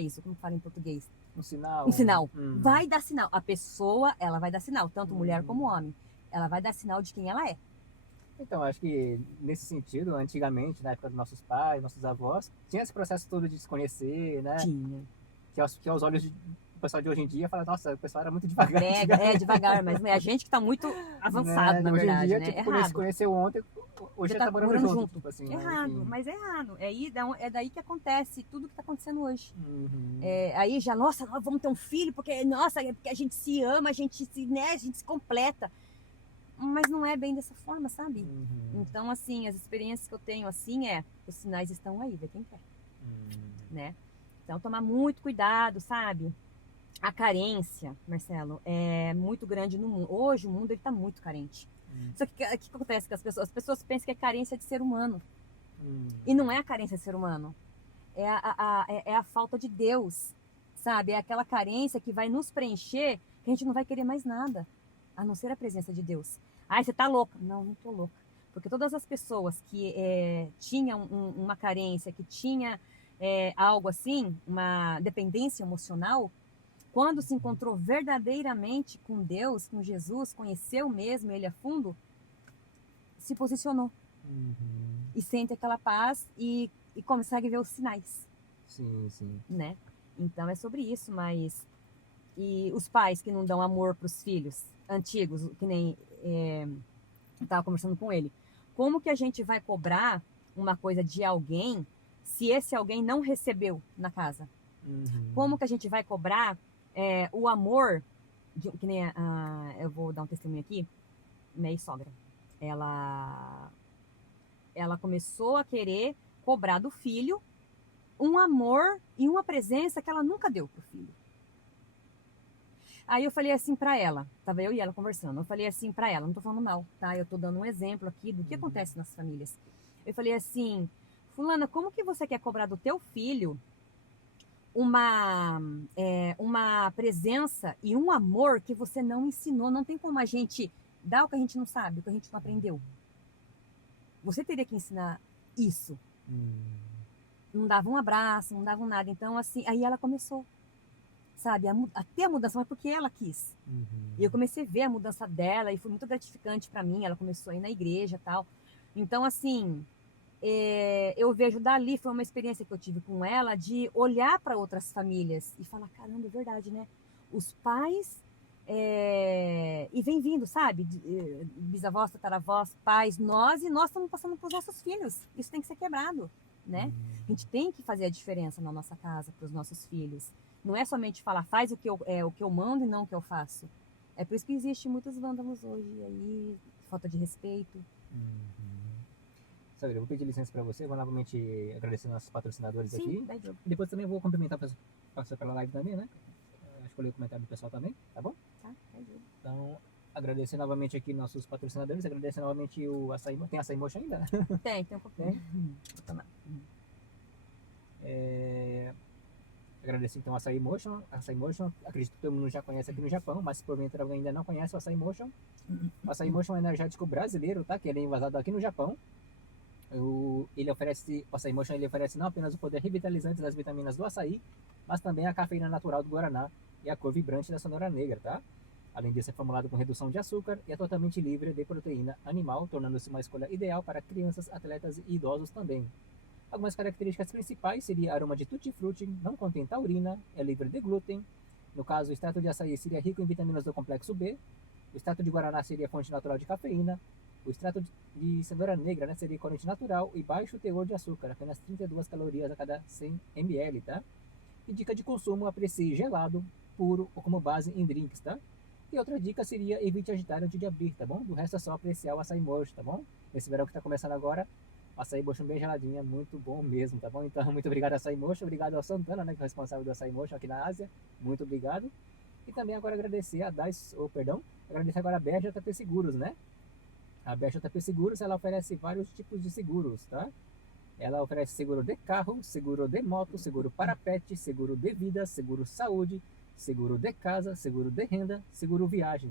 Isso, como fala em português? Um sinal. Um sinal. Vai dar sinal. A pessoa, ela vai dar sinal, tanto mulher como homem. Ela vai dar sinal de quem ela é. Então, acho que nesse sentido, antigamente, na época dos nossos pais, nossos avós, tinha esse processo todo de se conhecer, né? Tinha. Que aos olhos do pessoal de hoje em dia, fala, nossa, o pessoal era muito devagar. Devagar, mas é a gente que tá muito avançado, na hoje verdade, em dia, né? tipo, se conheceu ontem, hoje já tá morando junto. Tipo assim, errado, né? mas é errado. É daí que acontece tudo que tá acontecendo hoje. Uhum. Aí já, nossa, nós vamos ter um filho, porque, nossa, porque a gente se ama, a gente se completa. Mas não é bem dessa forma, sabe? Então, assim, as experiências que eu tenho, assim, os sinais estão aí, vê quem quer. Né? Então, tomar muito cuidado, sabe? A carência, Marcelo, é muito grande no mundo. Hoje, o mundo está muito carente. Só que o que acontece com as pessoas? As pessoas pensam que é carência de ser humano. E não é a carência de ser humano. É a falta de Deus, sabe? É aquela carência que vai nos preencher, que a gente não vai querer mais nada, a não ser a presença de Deus. Ai, você tá louca. Não tô louca. Porque todas as pessoas que tinham uma carência, que tinha algo assim, uma dependência emocional, quando se encontrou verdadeiramente com Deus, com Jesus, conheceu mesmo Ele a fundo, se posicionou. E sente aquela paz e consegue ver os sinais. Sim. Né? Então é sobre isso, mas... E os pais que não dão amor para os filhos antigos, que nem estava conversando com ele. Como que a gente vai cobrar uma coisa de alguém se esse alguém não recebeu na casa? Como que a gente vai cobrar o amor, que nem eu vou dar um testemunho aqui, minha sogra. ela, ela começou a querer cobrar do filho um amor e uma presença que ela nunca deu pro filho. Aí eu falei assim pra ela, tava eu e ela conversando, eu falei assim pra ela, não tô falando mal, tá? Eu tô dando um exemplo aqui do que acontece nas famílias. Eu falei assim, fulana, como que você quer cobrar do teu filho uma presença e um amor que você não ensinou? Não tem como a gente dar o que a gente não sabe, o que a gente não aprendeu. Você teria que ensinar isso. Não dava um abraço, não dava um nada. Então, assim, aí ela começou, sabe, a ter a mudança, mas porque ela quis. E eu comecei a ver a mudança dela e foi muito gratificante para mim. Ela começou a ir na igreja e tal. Então, assim, eu vejo dali, foi uma experiência que eu tive com ela de olhar para outras famílias e falar: caramba, é verdade, né? Os pais. E vem vindo, sabe? Bisavós, tataravós, pais, nós, e nós estamos passando para os nossos filhos. Isso tem que ser quebrado, né? A gente tem que fazer a diferença na nossa casa para os nossos filhos. Não é somente falar, faz o que eu mando e não o que eu faço. É por isso que existe muitos vândalos hoje aí, falta de respeito. Sabe, eu vou pedir licença para você, vou novamente agradecer nossos patrocinadores Sim, aqui. dá jogo. E depois também vou cumprimentar passar pela live também, né? Acho que eu li o comentário do pessoal também, tá bom? Tá, dá jogo. Então, agradecer novamente aqui nossos patrocinadores, agradecer novamente o Açaí. Tem Açaí Mocha ainda? Tem um pouquinho. Vou tomar. Agradecer então o Açaí Motion. Açaí Motion, acredito que todo mundo já conhece aqui no Japão, mas se porventura alguém ainda não conhece o Açaí Motion, o Açaí Motion é um energético brasileiro, tá? Que ele é envasado aqui no Japão. O Açaí Motion ele oferece não apenas o poder revitalizante das vitaminas do açaí, mas também a cafeína natural do guaraná e a cor vibrante da cenoura negra, tá? Além disso, é formulado com redução de açúcar e é totalmente livre de proteína animal, tornando-se uma escolha ideal para crianças, atletas e idosos também. Algumas características principais seria aroma de tutti-frutti, não contém taurina, é livre de glúten. No caso, o extrato de açaí seria rico em vitaminas do complexo B. O extrato de guaraná seria fonte natural de cafeína. O extrato de cenoura negra, né, seria corante natural e baixo teor de açúcar, apenas 32 calorias a cada 100 ml, tá? E dica de consumo, aprecie gelado, puro ou como base em drinks, tá? E outra dica seria evite agitar antes de abrir, tá bom? Do resto é só apreciar o açaí mocho, tá bom? Esse verão que tá começando agora, açaí mocho bem geladinho, é muito bom mesmo, tá bom? Então, muito obrigado açaí mocho, obrigado ao Santana, né, que é o responsável do açaí mocho aqui na Ásia, muito obrigado. E também agora agradecer a agradecer agora a BRJP Seguros, né? A BRJP Seguros, ela oferece vários tipos de seguros, tá? Ela oferece seguro de carro, seguro de moto, seguro para pet, seguro de vida, seguro saúde, seguro de casa, seguro de renda, seguro viagem.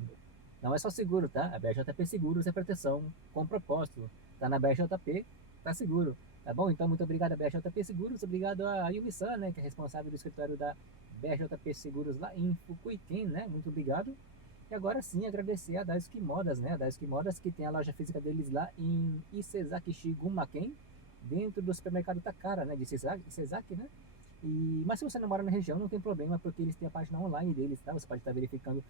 Não é só seguro, tá? A BRJP Seguros é proteção com propósito. Tá na BRJP, tá seguro. Tá bom? Então, muito obrigado a BRJP Seguros, obrigado a Yumi-san, né, que é responsável do escritório da BRJP Seguros lá em Fukuiken, né? Muito obrigado. E agora sim, agradecer a Daisuke Modas, né? A Daisuke Modas, que tem a loja física deles lá em Isezakishi Gunmaken, dentro do supermercado Takara, né? De Isezaki, né? Mas se você não mora na região, não tem problema, porque eles têm a página online deles, tá? Você pode estar verificando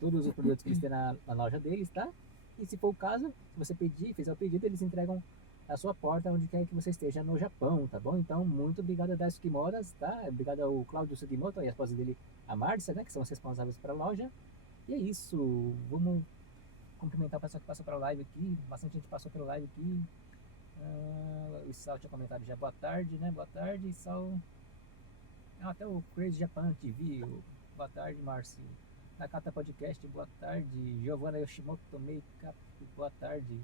todos os produtos que eles têm na loja deles, tá? E se for o caso, se você fizer o pedido, eles entregam na sua porta, onde quer que você esteja no Japão, tá bom? Então, muito obrigado a Daisuke Modas, tá? Obrigado ao Claudio Sugimoto e a esposa dele, a Márcia, né? Que são os responsáveis pela loja. E é isso. Vamos cumprimentar o pessoal que passou pela live aqui. Bastante gente passou pela live aqui. O Sal tinha comentado já. Boa tarde, né? Boa tarde, Sal. Até o Crazy Japan TV. Boa tarde, Márcio. Nakata Podcast, boa tarde. Giovanna Yoshimoto Makeup, boa tarde.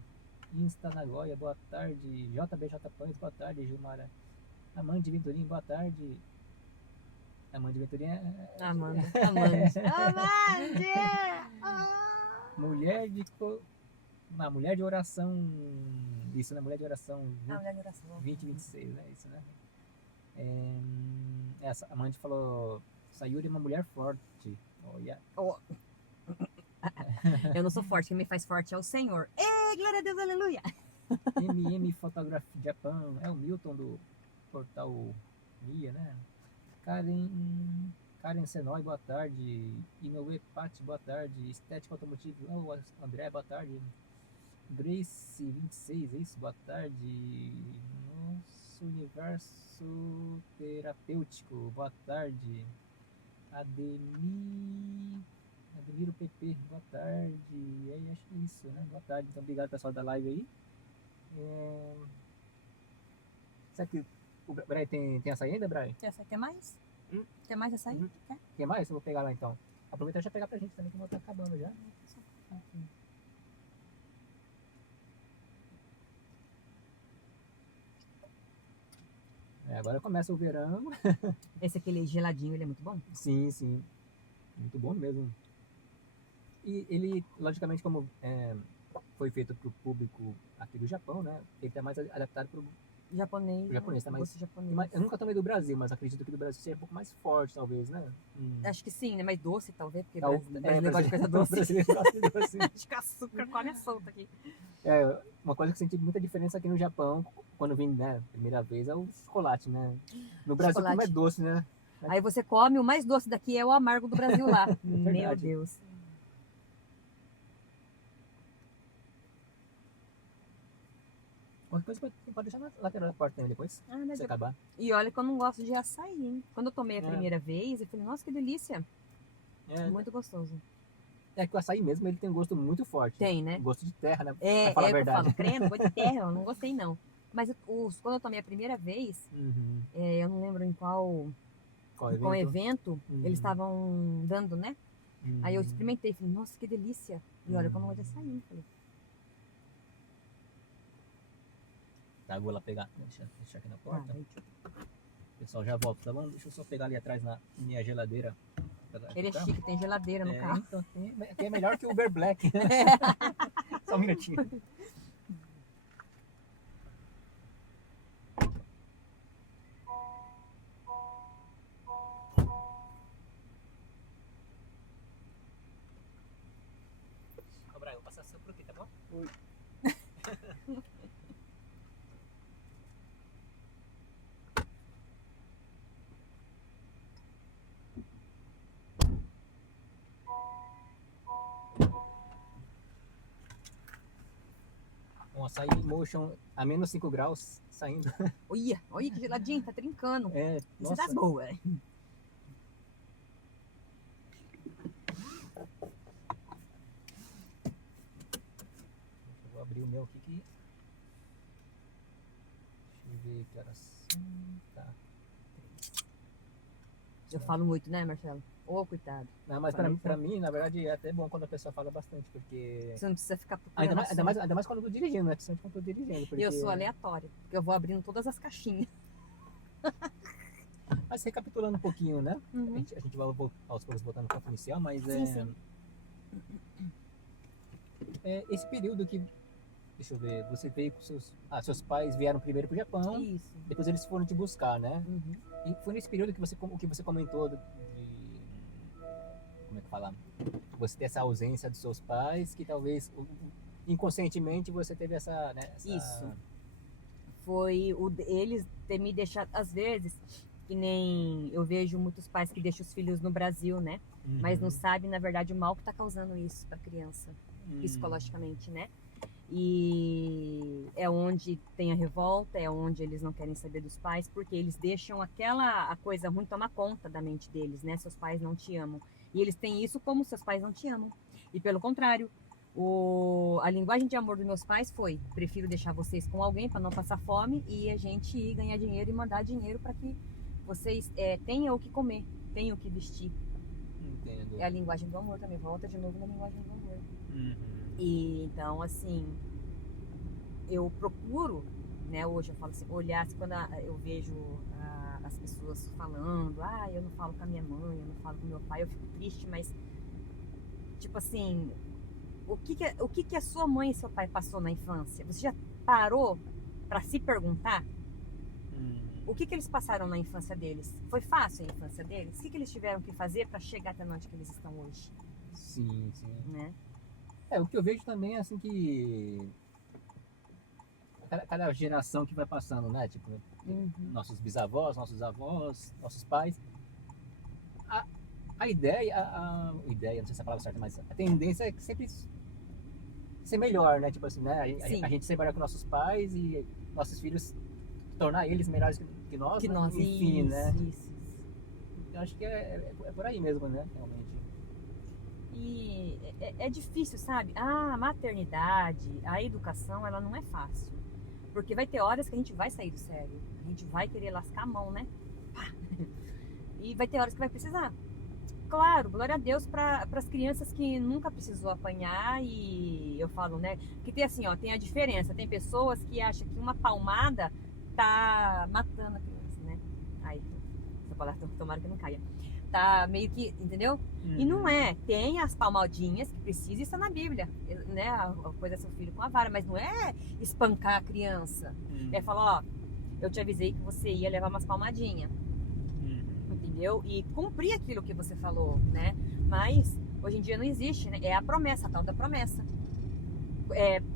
Insta Nagoya, boa tarde. JBJ Pães, boa tarde, Gilmara. Amanda Venturim, boa tarde. Amanda Venturim Amanda. mulher de uma mulher de oração. Isso, né? Mulher de oração Mulher de oração. 2026, né? Isso, né? Essa, a Mandy falou: Sayuri é uma mulher forte. Oh, yeah. Eu não sou forte, quem me faz forte é o Senhor. Ei, glória a Deus, aleluia! MM Photography Japan, é o Milton do portal Mia, né? Karen Senoi, boa tarde. Inoue Pati, boa tarde. Estética Automotiva, André, boa tarde. Grace 26, é isso? Boa tarde. Nosso Universo Terapêutico, boa tarde. Admiro o PP, boa tarde. E aí, acho que é isso, né? Boa tarde. Então, obrigado, pessoal da live aí. Será que o Brian tem açaí ainda, Brian? Quer mais? Hum? Quer mais açaí? Uhum. Quer? Tem mais? Eu vou pegar lá então. Aproveita e já pegar pra gente também, que o meu tá acabando já. Agora começa o verão. Esse aquele geladinho, ele é muito bom? Sim, sim. Muito bom mesmo. E ele, logicamente, como foi feito para o público aqui do Japão, né? Ele tá mais adaptado para o Japonês. japonês, tá mais. Gosto japonês. Eu nunca tomei do Brasil, mas acredito que do Brasil seja um pouco mais forte, talvez, né? Acho que sim, né? Mais doce, talvez, porque Brasileiro gosta de coisa doce. Brasileiro gosta de doce. Acho que açúcar come a solta aqui. Uma coisa que eu senti muita diferença aqui no Japão, quando vim, né, primeira vez, é o chocolate, né? No Brasil, como é doce, né? Aí você come, o mais doce daqui é o amargo do Brasil lá. Meu Deus. Qualquer coisa pode deixar na lateral da porta também depois, se acabar. E olha que eu não gosto de açaí, hein? Quando eu tomei a primeira vez, eu falei, nossa, que delícia. Muito gostoso. É que o açaí mesmo, ele tem um gosto muito forte. Tem, né? Gosto de terra, né? É, pra falar a verdade. Eu falo, creme, gosto de terra, eu não gostei não. Mas quando eu tomei a primeira vez, eu não lembro em qual evento eles estavam dando, né? Aí eu experimentei, falei, nossa, que delícia. E olha, que eu não gosto de açaí, falei. Tá, eu vou lá pegar, deixar aqui na porta. Pessoal, já volto, tá bom? Deixa eu só pegar ali atrás na minha geladeira. Ele é chique, tem geladeira no carro. Então, é melhor que o Uber Black. Só um minutinho. Ô, Brian, vou passar seu por aqui, tá bom? Oi. Um açaí motion a menos 5 graus saindo. Olha que geladinho, tá trincando. Você tá boa. Eu vou abrir o meu aqui. Deixa eu ver que horas são. Tá. Eu falo muito, né, Marcelo? Coitado. Não, mas pra mim, na verdade, é até bom quando a pessoa fala bastante, porque... Você não precisa ficar procurando ainda mais quando eu tô dirigindo, né? Principalmente quando eu tô dirigindo. Porque... Eu sou aleatória, porque eu vou abrindo todas as caixinhas. Mas recapitulando um pouquinho, né? A gente vai aos poucos voltando para o inicial, mas sim. Esse período que... Deixa eu ver, você veio com seus pais vieram primeiro pro Japão. Isso. Depois eles foram te buscar, né? E foi nesse período que você comentou de como é que fala? Você ter essa ausência dos seus pais, que talvez inconscientemente você teve essa, né? Isso. Foi eles ter me deixado, às vezes, que nem eu vejo muitos pais que deixam os filhos no Brasil, né? Mas não sabem, na verdade, o mal que está causando isso para a criança, psicologicamente, né? E é onde tem a revolta, é onde eles não querem saber dos pais, porque eles deixam a coisa ruim tomar conta da mente deles, né? Seus pais não te amam. E eles têm isso como seus pais não te amam. E pelo contrário, a linguagem de amor dos meus pais foi: prefiro deixar vocês com alguém para não passar fome e a gente ir ganhar dinheiro e mandar dinheiro para que vocês tenham o que comer, tenham o que vestir. Entendo. É a linguagem do amor também, volta de novo na linguagem do amor. E então, assim, eu procuro, né, hoje eu falo assim, olhar assim, quando eu vejo as pessoas falando, eu não falo com a minha mãe, eu não falo com meu pai, eu fico triste, mas tipo assim, o que a sua mãe e seu pai passou na infância? Você já parou para se perguntar? O que eles passaram na infância deles? Foi fácil a infância deles? O que eles tiveram que fazer para chegar até onde que eles estão hoje? Sim. Né? O que eu vejo também é assim que cada geração que vai passando, né? Tipo, nossos bisavós, nossos avós, nossos pais. A ideia, não sei se é a palavra certa, mas a tendência é que sempre ser melhor, né? Tipo assim, né? A gente ser melhor que nossos pais e nossos filhos tornar eles melhores que nós, enfim, isso, né? Isso. Eu acho que é por aí mesmo, né? Realmente. E é difícil, sabe? A maternidade, a educação, ela não é fácil. Porque vai ter horas que a gente vai sair do sério. A gente vai querer lascar a mão, né? Pá. E vai ter horas que vai precisar. Claro, glória a Deus para as crianças que nunca precisou apanhar. E eu falo, né? Que tem assim, ó, tem a diferença. Tem pessoas que acham que uma palmada tá matando a criança, né? Aí, essa palavra, tomara que não caia. Tá meio que, entendeu? E não é. Tem as palmadinhas que precisa, isso é na Bíblia, né? A coisa é seu filho com a vara, mas não é espancar a criança. É falar, ó, eu te avisei que você ia levar umas palmadinhas, entendeu? E cumprir aquilo que você falou, né? Mas hoje em dia não existe, né? É a promessa, a tal da promessa.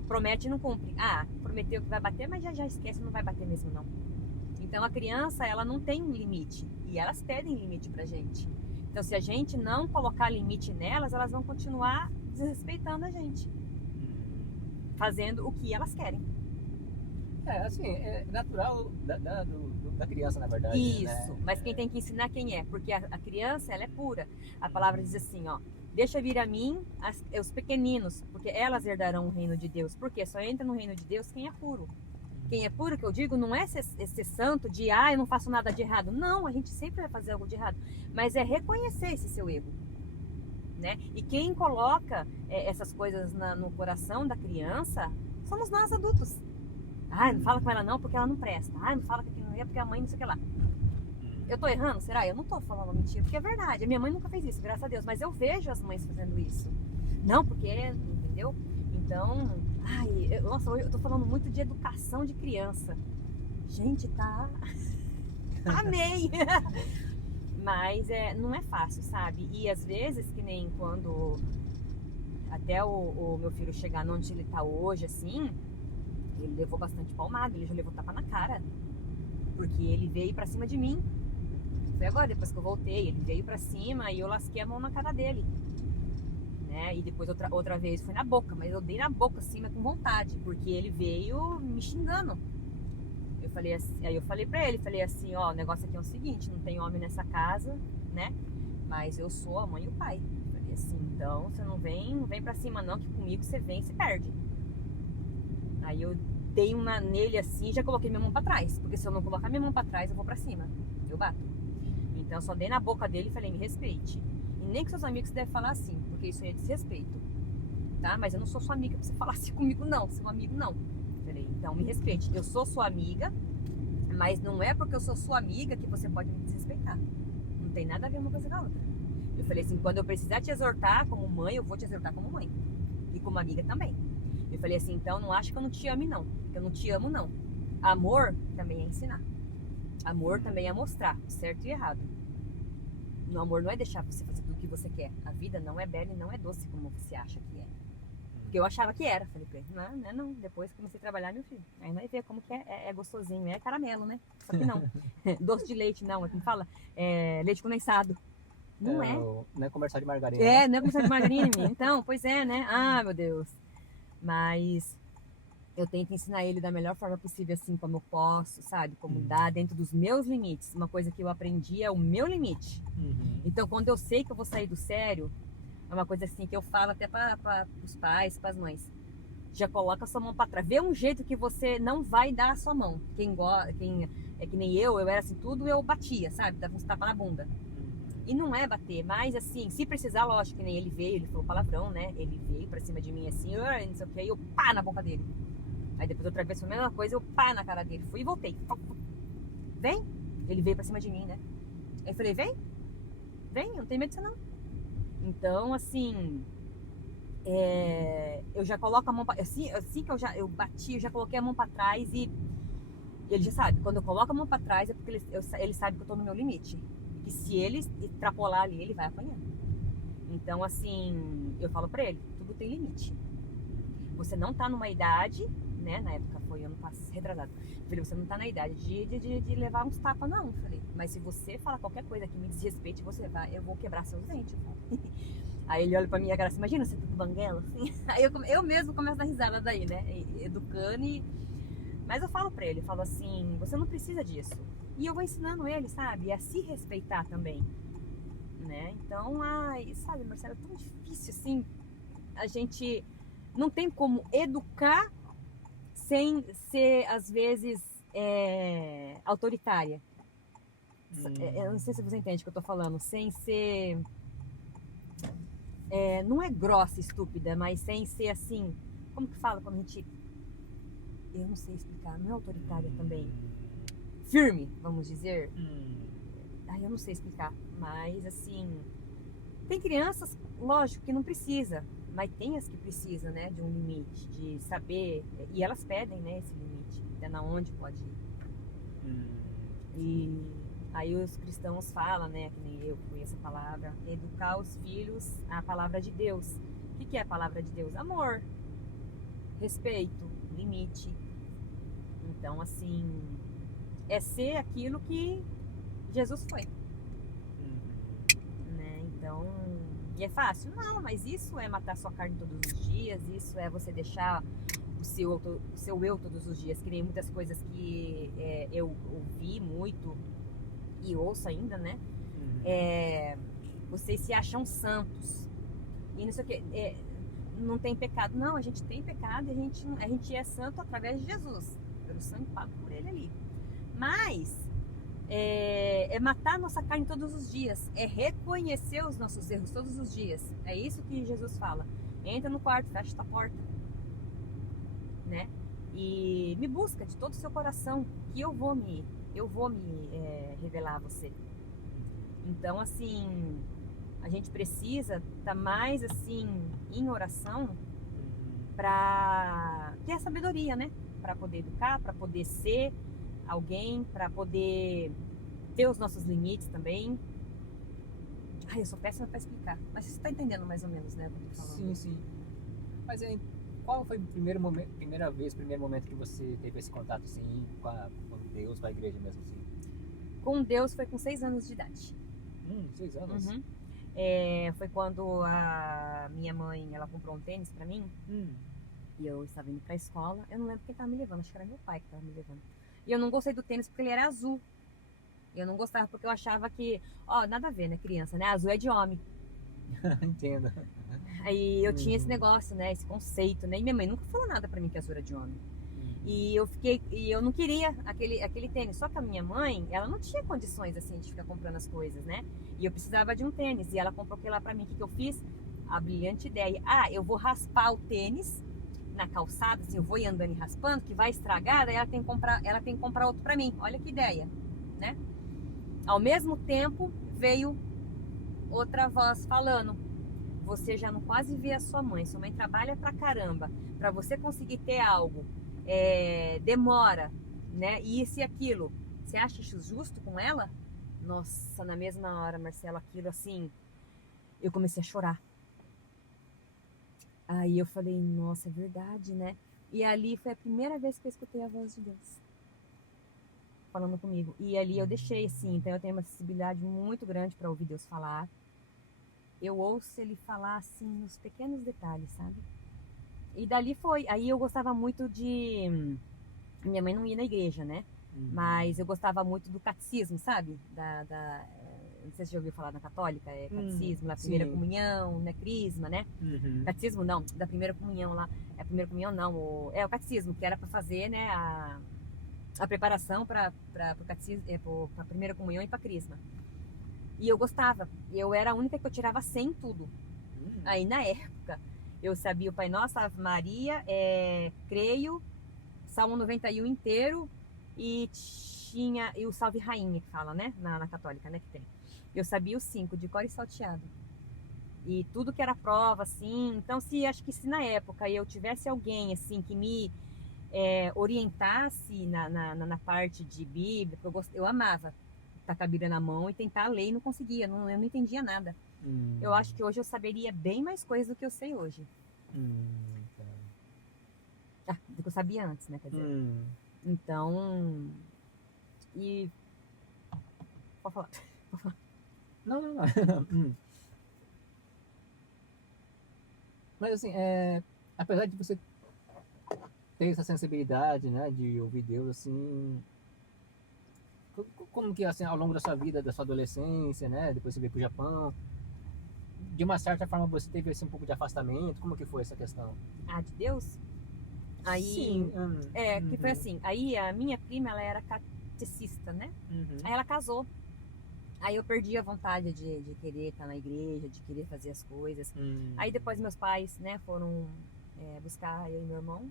Promete e não cumpre. Ah, prometeu que vai bater, mas já esquece, não vai bater mesmo não. Então a criança, ela não tem um limite e elas pedem limite pra gente. Então se a gente não colocar limite nelas, elas vão continuar desrespeitando a gente, fazendo o que elas querem. Assim, é natural da criança, na verdade. Isso, né? mas quem tem que ensinar quem é, porque a criança, ela é pura. A palavra diz assim, ó, deixa vir a mim os pequeninos, porque elas herdarão o reino de Deus. Porque só entra no reino de Deus quem é puro. Quem é puro, que eu digo, não é ser santo de, eu não faço nada de errado. Não, a gente sempre vai fazer algo de errado. Mas é reconhecer esse seu erro. Né? E quem coloca essas coisas no coração da criança somos nós adultos. Não fala com ela não, porque ela não presta. Não fala com ela porque a mãe não sei o que lá. Eu tô errando? Será? Eu não tô falando mentira, porque é verdade. A minha mãe nunca fez isso, graças a Deus. Mas eu vejo as mães fazendo isso. Não, porque, entendeu? Então, nossa, hoje eu tô falando muito de educação de criança. Gente, tá... Amei! Mas não é fácil, sabe? E às vezes, que nem quando até o meu filho chegar onde ele tá hoje, assim, ele levou bastante palmada, ele já levou tapa na cara. Porque ele veio pra cima de mim. Foi agora, depois que eu voltei, ele veio pra cima e eu lasquei a mão na cara dele. Né? E depois outra vez foi na boca, mas eu dei na boca assim, mas com vontade, porque ele veio me xingando. Eu falei assim, aí eu falei pra ele, falei assim, ó, o negócio aqui é o seguinte, não tem homem nessa casa, né? Mas eu sou a mãe e o pai. Eu falei assim, então você não vem pra cima não, que comigo você vem e se perde. Aí eu dei uma nele assim e já coloquei minha mão pra trás, porque se eu não colocar minha mão pra trás, eu vou pra cima, eu bato. Então eu só dei na boca dele e falei, me respeite. E nem que seus amigos devem falar assim, porque isso aí é desrespeito, tá? Mas eu não sou sua amiga pra você falar assim comigo não, seu amigo não. Falei, então me respeite, eu sou sua amiga, mas não é porque eu sou sua amiga que você pode me desrespeitar. Não tem nada a ver uma coisa com a outra. Eu falei assim, quando eu precisar te exortar como mãe, eu vou te exortar como mãe. E como amiga também. Eu falei assim, então não acha que eu não te ame não, que eu não te amo não. Amor também é ensinar. Amor também é mostrar certo e errado. No amor não é deixar você fazer tudo o que você quer. A vida não é bela e não é doce como você acha que é. Porque eu achava que era. Falei pra ele, não. Depois comecei a trabalhar, meu filho. Aí vai ver como que é gostosinho. É caramelo, né? Só que não. Doce de leite, não. É como fala? Leite condensado. Não é. Não é comercial de margarina. Não é comercial de margarina. Então, pois é, né? Meu Deus. Mas eu tento ensinar ele da melhor forma possível, assim, como eu posso, sabe? Como dar dentro dos meus limites. Uma coisa que eu aprendi é o meu limite. Então, quando eu sei que eu vou sair do sério, é uma coisa assim que eu falo até para os pais, para as mães. Já coloca a sua mão para trás. Vê um jeito que você não vai dar a sua mão. Quem é que nem eu era assim, tudo eu batia, sabe? Dava uns tapas na bunda. E não é bater, mas assim, se precisar, lógico, que nem ele veio, ele falou palavrão, né? Ele veio pra cima de mim assim, não sei o que, aí eu pá na boca dele. Aí depois outra vez foi a mesma coisa, eu pá na cara dele. Fui e voltei. Vem? Ele veio pra cima de mim, né? Aí eu falei, vem, eu não tenho medo de você não. Então, assim, eu já coloco a mão pra, assim que eu bati, eu já coloquei a mão pra trás e ele já sabe, quando eu coloco a mão pra trás é porque ele sabe que eu tô no meu limite. E se ele extrapolar ali, ele vai apanhar. Então, assim, eu falo pra ele, tudo tem limite. Você não tá numa idade, né? Na época foi ano passado, retrasado. Eu falei, você não tá na idade de levar uns tapas, não. Eu falei, mas se você falar qualquer coisa que me desrespeite, eu vou quebrar seus dentes. Aí ele olha pra mim e agora assim, imagina você tudo banguela, assim. Aí eu mesmo começo a dar risada daí, né? Educando e... Mas eu falo pra ele, eu falo assim, você não precisa disso. E eu vou ensinando ele, sabe? A se respeitar também. né? Então, ai, sabe, Marcelo, é tão difícil assim. A gente não tem como educar sem ser, às vezes, autoritária. Eu não sei se você entende o que eu tô falando. Sem ser. Não é grossa, estúpida, mas sem ser assim. Como que fala quando a gente. Eu não sei explicar, não é autoritária também. Firme, vamos dizer. Ai, eu não sei explicar, mas assim. Tem crianças, lógico, que não precisa, mas tem as que precisam, né, de um limite, de saber, e elas pedem, né, esse limite, até na onde pode ir. E aí os cristãos falam, né, que nem eu que conheço a palavra, educar os filhos à palavra de Deus. O que é a palavra de Deus? Amor, respeito, limite. Então, assim, é ser aquilo que Jesus foi, né? Então, e é fácil? Não, mas isso é matar sua carne todos os dias, isso é você deixar o seu eu todos os dias, que nem muitas coisas que eu ouvi muito e ouço ainda, né? Vocês se acham santos e não sei o que, não tem pecado. Não, a gente tem pecado e a gente é santo através de Jesus, pelo sangue pago por ele ali. Mas é matar nossa carne todos os dias, é reconhecer os nossos erros todos os dias. É isso que Jesus fala. Entra no quarto, fecha a porta, né? E me busca de todo o seu coração, que eu vou me revelar a você. Então, assim, a gente precisa estar mais assim em oração para ter a sabedoria, né? Para poder educar, para poder ser alguém, para poder ter os nossos limites também. Ai, eu sou péssima para explicar, mas você está entendendo mais ou menos, né, o que eu tô falando? Sim, sim. Mas aí, qual foi o primeiro momento que você teve esse contato assim com Deus, com a igreja mesmo assim? Com Deus foi com 6 anos de idade. 6 anos? Uhum. Foi quando a minha mãe, ela comprou um tênis para mim e eu estava indo para a escola. Eu não lembro quem estava me levando, acho que era meu pai que estava me levando. E eu não gostei do tênis porque ele era azul. Eu não gostava porque eu achava que, nada a ver, né, criança, né? Azul é de homem. Entendo. Aí eu tinha esse negócio, né, esse conceito, né? E minha mãe nunca falou nada para mim que azul era de homem. E eu não queria aquele tênis. Só que a minha mãe, ela não tinha condições assim de ficar comprando as coisas, né? E eu precisava de um tênis e ela comprou aquele lá para mim. O que eu fiz? A brilhante ideia. Eu vou raspar o tênis na calçada, assim, eu vou ir andando e raspando, que vai estragar, daí ela tem que comprar outro para mim. Olha que ideia, né? Ao mesmo tempo, veio outra voz falando: você já não quase vê a sua mãe trabalha pra caramba, pra você conseguir ter algo, demora, né? E isso e aquilo. Você acha isso justo com ela? Nossa, na mesma hora, Marcelo, aquilo assim, eu comecei a chorar. Aí eu falei, nossa, é verdade, né? E ali foi a primeira vez que eu escutei a voz de Deus falando comigo. E ali eu deixei, assim, então eu tenho uma sensibilidade muito grande para ouvir Deus falar. Eu ouço ele falar, assim, nos pequenos detalhes, sabe? E dali foi. Aí eu gostava muito de... Minha mãe não ia na igreja, né? Mas eu gostava muito do catecismo, sabe? Não sei se você já ouviu falar na católica, catecismo, lá, primeira comunhão, né? Crisma, né? Catecismo não, da primeira comunhão lá. A primeira comunhão não, o catecismo, que era para fazer, né? A preparação para o catecismo, para a primeira comunhão e para crisma. E eu gostava. Eu era a única que eu tirava 100 em tudo. Aí na época eu sabia o Pai Nosso, Ave Maria, creio, Salmo 91 inteiro e o Salve Rainha que fala, né? Na católica, né? Que tem. Eu sabia os 5 de cor e salteado. E tudo que era prova, assim. Então, acho que se na época eu tivesse alguém assim que me orientasse na parte de Bíblia, eu amava tacar a Bíblia na mão e tentar ler e não conseguia, eu não entendia nada. Eu acho que hoje eu saberia bem mais coisas do que eu sei hoje. Do que eu sabia antes, né? Quer dizer. Então. E. Pode falar. Não. Mas assim, apesar de você ter essa sensibilidade, né, de ouvir Deus, assim, Como que, assim, ao longo da sua vida, da sua adolescência, né? Depois você veio pro Japão. De uma certa forma você teve assim, um pouco de afastamento? Como que foi essa questão? Ah, de Deus? Aí, Sim. que foi assim, aí a minha prima, ela era catecista, né? Aí ela casou. Aí eu perdi a vontade de querer estar na igreja, de querer fazer as coisas. Aí depois meus pais, né, foram buscar eu e meu irmão.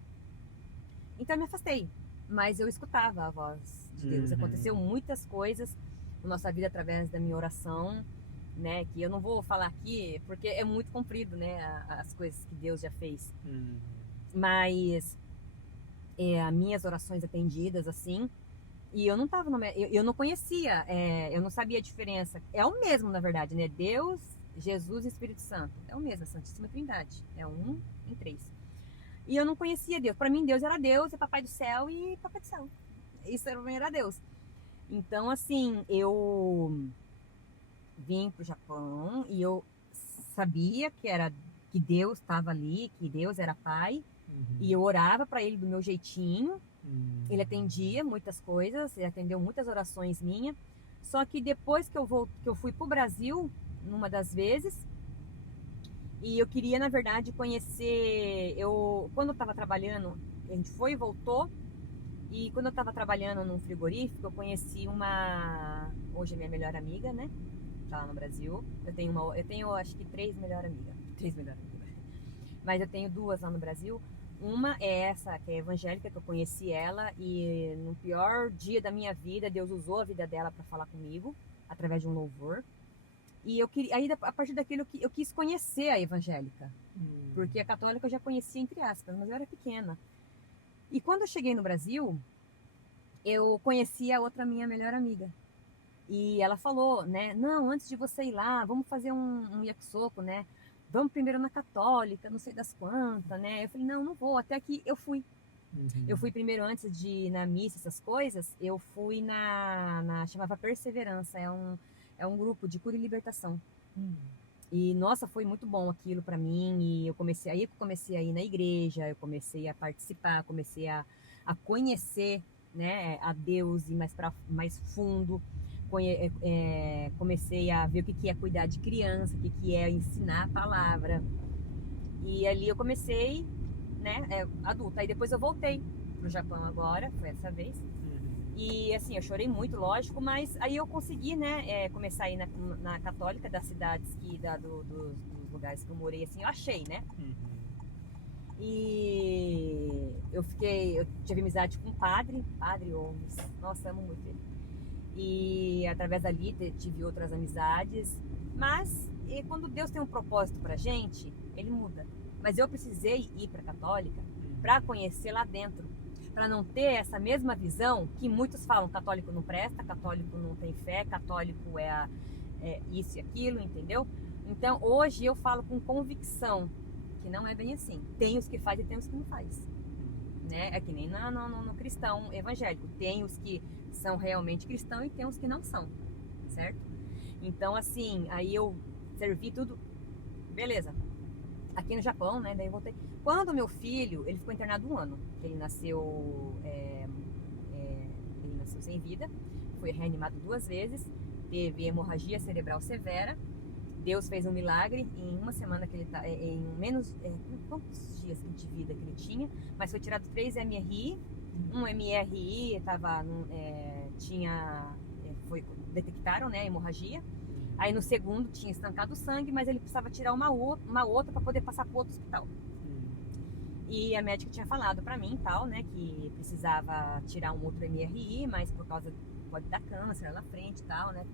Então eu me afastei. Mas eu escutava a voz de Deus. Aconteceu muitas coisas na nossa vida através da minha oração, né? Que eu não vou falar aqui porque é muito comprido, né? As coisas que Deus já fez. Mas as minhas orações atendidas, assim. E eu não tava eu não conhecia, eu não sabia a diferença. É o mesmo, na verdade, né? Deus, Jesus e Espírito Santo. É o mesmo, a Santíssima Trindade. É um em três. E eu não conhecia Deus. Para mim, Deus era Deus, é Papai do Céu e Papai do Céu. Isso para mim era Deus. Então, assim, eu vim pro Japão e eu sabia que Deus estava ali, que Deus era Pai. E eu orava para Ele do meu jeitinho. Ele atendia muitas coisas, ele atendeu muitas orações minhas. Só que depois que eu fui pro Brasil, numa das vezes, e eu queria, na verdade, conhecer. Quando eu estava trabalhando, a gente foi e voltou. E quando eu estava trabalhando num frigorífico, eu conheci hoje é minha melhor amiga, né? Tá lá no Brasil. Eu tenho acho que três melhores amigas. Mas eu tenho duas lá no Brasil. Uma é essa, que é evangélica, que eu conheci ela e no pior dia da minha vida, Deus usou a vida dela para falar comigo, através de um louvor. E eu queria, aí a partir daquilo eu quis conhecer a evangélica, porque a católica eu já conhecia entre aspas, mas eu era pequena. E quando eu cheguei no Brasil, eu conheci a outra minha melhor amiga. E ela falou, né, não, antes de você ir lá, vamos fazer um yakisoku, né? Vamos primeiro na católica, não sei das quantas, né? Eu falei, não vou, até que eu fui. Eu fui primeiro, antes de ir na missa, essas coisas, eu fui chamava Perseverança, é um grupo de cura e libertação. E, nossa, foi muito bom aquilo para mim, e eu comecei a ir na igreja, eu comecei a participar, comecei a conhecer, né, a Deus e mais fundo. Comecei a ver o que é cuidar de criança, o que é ensinar a palavra. E ali eu comecei, né, adulta. Aí depois eu voltei pro Japão agora, foi essa vez. E assim, eu chorei muito, lógico, mas aí eu consegui, né, começar a ir na católica das cidades dos lugares que eu morei, assim, eu achei, né? E eu tive amizade com um padre Holmes. Nossa, amo muito ele. E através dali tive outras amizades. Mas quando Deus tem um propósito pra gente, ele muda. Mas eu precisei ir pra católica para conhecer lá dentro, para não ter essa mesma visão que muitos falam: católico não presta, católico não tem fé, católico é isso e aquilo, entendeu? Então hoje eu falo com convicção que não é bem assim. Tem os que faz e tem os que não faz, né? É que nem no cristão evangélico, tem os que são realmente cristãos e tem os que não são, certo? Então assim, aí eu servi tudo, beleza. Aqui no Japão, né? Daí eu voltei. Quando meu filho, ele ficou internado 1 ano, ele nasceu sem vida, foi reanimado 2 vezes, teve hemorragia cerebral severa. Deus fez um milagre em uma semana que ele tá, em menos, quantos dias de vida que ele tinha, mas foi tirado 3 MRI, um MRI detectaram, né, hemorragia. Aí no segundo tinha estancado o sangue, mas ele precisava tirar uma outra para poder passar para outro hospital. E a médica tinha falado para mim, tal, né, que precisava tirar um outro MRI, mas por causa pode dar câncer lá na frente, tal, né?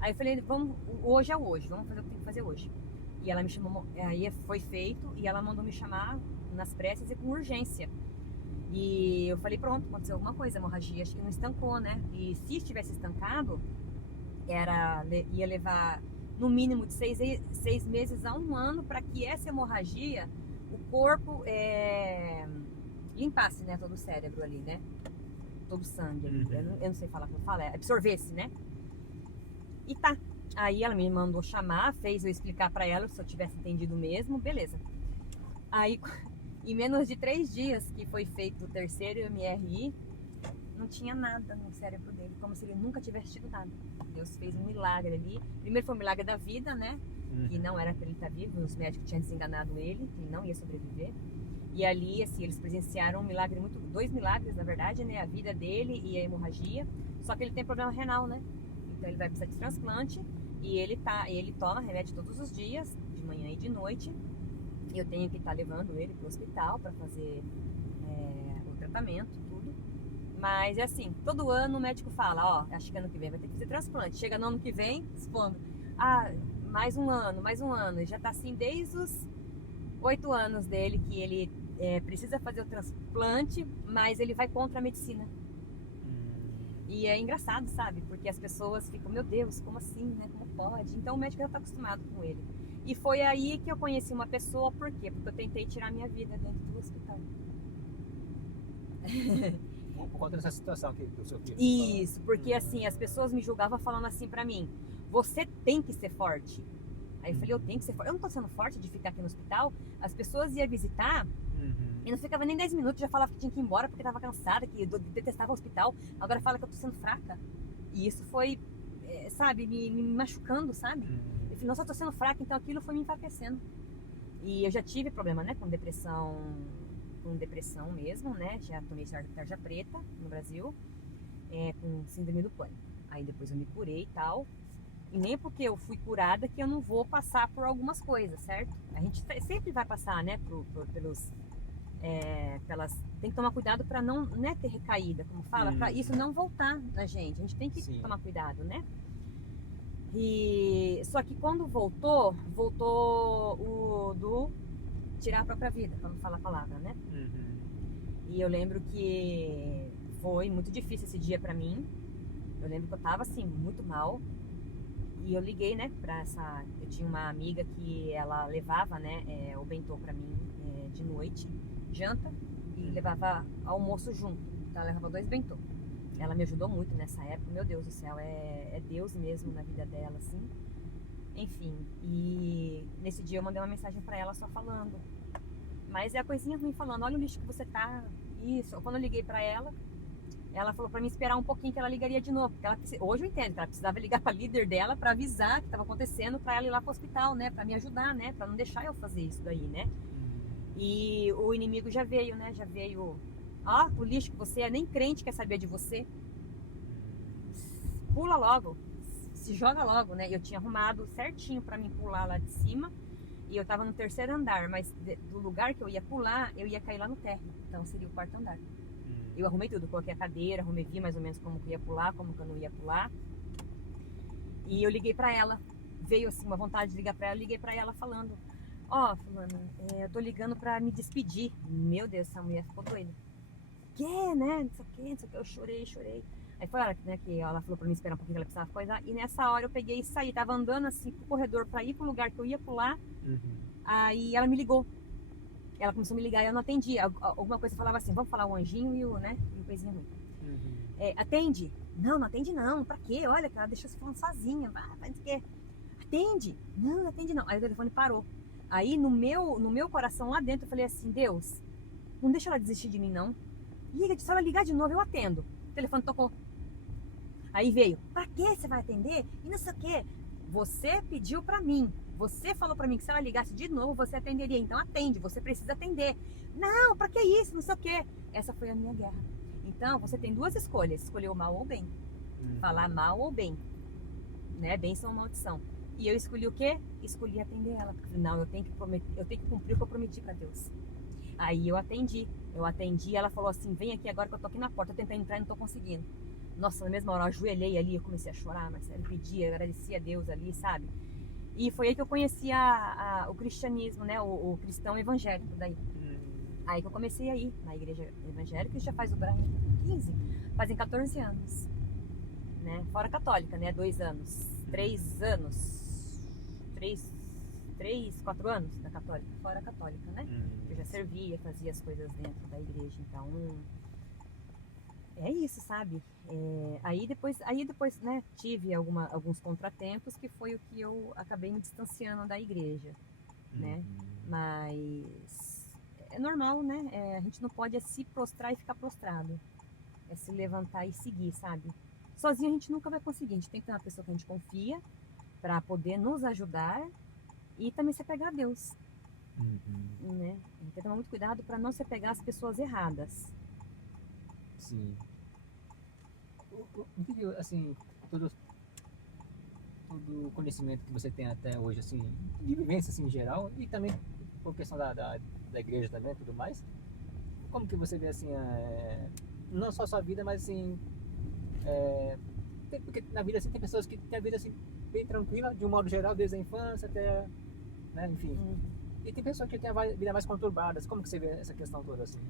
Aí eu falei, hoje é hoje, vamos fazer o que tem que fazer hoje. E ela me chamou, aí foi feito e ela mandou me chamar nas preces e com urgência. E eu falei, pronto, aconteceu alguma coisa, a hemorragia acho que não estancou, né? E se estivesse estancado, ia levar no mínimo de 6 meses a 1 ano para que essa hemorragia, o corpo limpasse, né, todo o cérebro ali, né? Todo o sangue ali. Eu não sei falar como fala, absorvesse, né? E tá. Aí ela me mandou chamar, fez eu explicar para ela se eu tivesse entendido mesmo, beleza. Aí, em menos de 3 dias que foi feito o terceiro MRI, não tinha nada no cérebro dele, como se ele nunca tivesse tido nada. Deus fez um milagre ali. Primeiro foi um milagre da vida, né? Que não era para ele estar vivo, os médicos tinham desenganado ele, que ele não ia sobreviver. E ali, assim, eles presenciaram um milagre dois milagres, na verdade, né? A vida dele e a hemorragia. Só que ele tem problema renal, né? Então ele vai precisar de transplante e ele toma remédio todos os dias, de manhã e de noite. E eu tenho que estar levando ele para o hospital para fazer o tratamento, tudo. Mas é assim, todo ano o médico fala, ó, acho que ano que vem vai ter que fazer transplante. Chega no ano que vem, expondo, mais um ano. E já tá assim desde os 8 anos dele que ele precisa fazer o transplante, mas ele vai contra a medicina. E é engraçado, sabe? Porque as pessoas ficam, meu Deus, como assim, né? Como pode? Então o médico já tá acostumado com ele. E foi aí que eu conheci uma pessoa, por quê? Porque eu tentei tirar minha vida dentro do hospital. Por conta dessa situação que o seu filho Isso, porque assim, as pessoas me julgavam falando assim pra mim, você tem que ser forte. Aí eu falei, eu tenho que ser forte. Eu não tô sendo forte de ficar aqui no hospital. As pessoas iam visitar e não ficava nem 10 minutos, já falava que tinha que ir embora porque tava cansada, que eu detestava o hospital. Agora fala que eu tô sendo fraca. E isso foi, sabe, me machucando, sabe? Eu falei, nossa, eu tô sendo fraca, então aquilo foi me enfraquecendo. E eu já tive problema, né, com depressão mesmo, né? Já tomei tarja preta no Brasil, com síndrome do pânico. Aí depois eu me curei e tal. E nem porque eu fui curada que eu não vou passar por algumas coisas, certo? A gente sempre vai passar, né, tem que tomar cuidado para não, né, ter recaída, como fala, para isso não voltar na gente. A gente tem que tomar cuidado, né? E só que quando voltou o do tirar a própria vida, para não falar a palavra, né? E eu lembro que foi muito difícil esse dia para mim. Eu lembro que eu tava assim muito mal. E eu liguei, né, eu tinha uma amiga que ela levava, né, o bentô pra mim de noite, janta, e levava almoço junto. Então ela levava 2 bentô. Ela me ajudou muito nessa época, meu Deus do céu, é Deus mesmo na vida dela, assim. Enfim, e nesse dia eu mandei uma mensagem pra ela só falando. Mas é a coisinha ruim falando, olha o lixo que você tá, isso. Quando eu liguei pra ela falou pra mim esperar um pouquinho que ela ligaria de novo. Porque hoje eu entendo que ela precisava ligar pra líder dela pra avisar o que estava acontecendo, pra ela ir lá pro hospital, né? Pra me ajudar, né? Pra não deixar eu fazer isso daí, né? E o inimigo já veio, né? Já veio. O lixo que você é, nem crente quer saber de você. Pula logo. Se joga logo, né? Eu tinha arrumado certinho pra mim pular lá de cima. E eu tava no 3º andar, mas do lugar que eu ia pular, eu ia cair lá no térreo. Então seria o 4º andar. Eu arrumei tudo, coloquei a cadeira, vi mais ou menos como que ia pular, como que eu não ia pular. E eu liguei pra ela. Veio assim uma vontade de ligar pra ela, liguei pra ela falando, fulano, eu tô ligando pra me despedir. Meu Deus, essa mulher ficou doida. Que, né? Não sei o que, eu chorei. Aí foi a hora, né, que ela falou pra mim esperar um pouquinho que ela precisava coisar. E nessa hora eu peguei e saí, tava andando assim pro corredor pra ir pro lugar que eu ia pular. Aí ela me ligou. Ela começou a me ligar e eu não atendi. Alguma coisa falava assim, vamos falar o anjinho e o coisinha ruim. Atende? Não atende não. Pra quê? Olha, que ela deixou você falando sozinha. Faz o quê? Atende? Não atende não. Aí o telefone parou. Aí no meu coração lá dentro eu falei assim, Deus, não deixa ela desistir de mim não. Liga, se ela ligar de novo eu atendo. O telefone tocou. Aí veio, pra que você vai atender? E não sei o quê. Você pediu pra mim. Você falou pra mim que se ela ligasse de novo, você atenderia. Então atende, você precisa atender. Não, pra que isso? Não sei o quê. Essa foi a minha guerra. Então, você tem 2 escolhas. Escolher o mal ou o bem. Falar mal ou bem. Né? Bênção ou maldição. E eu escolhi o quê? Escolhi atender ela. Porque, não, eu tenho que cumprir o que eu prometi pra Deus. Aí eu atendi. Ela falou assim, vem aqui agora que eu tô aqui na porta. Eu tentei entrar e não tô conseguindo. Nossa, na mesma hora eu ajoelhei ali, eu comecei a chorar, Marcelo. Pedia, eu agradecia a Deus ali, sabe? E foi aí que eu conheci o cristianismo, né? O cristão evangélico daí. Aí que eu comecei a ir na igreja evangélica, isso já faz fazem 14 anos. Né? Fora católica, né? 2 anos. 3 anos. 4 anos na católica. Fora católica, né? Eu já servia, fazia as coisas dentro da igreja. Então, é isso, sabe? Aí depois, né, tive alguns contratempos que foi o que eu acabei me distanciando da igreja, né? Mas é normal, né? A gente não pode se prostrar e ficar prostrado. é se levantar e seguir, sabe? Sozinho a gente nunca vai conseguir, a gente tem que ter uma pessoa que a gente confia para poder nos ajudar e também se apegar a Deus, né? A gente tem que tomar muito cuidado para não se apegar às pessoas erradas. Sim. O que, assim, todo o conhecimento que você tem até hoje, assim, de vivência, assim, em geral, e também por questão da igreja também, tudo mais, como que você vê, assim, não só a sua vida, mas, assim, porque na vida, assim, tem pessoas que têm a vida, assim, bem tranquila, de um modo geral, desde a infância até, né, enfim. E tem pessoas que têm a vida mais conturbada. Como que você vê essa questão toda, assim?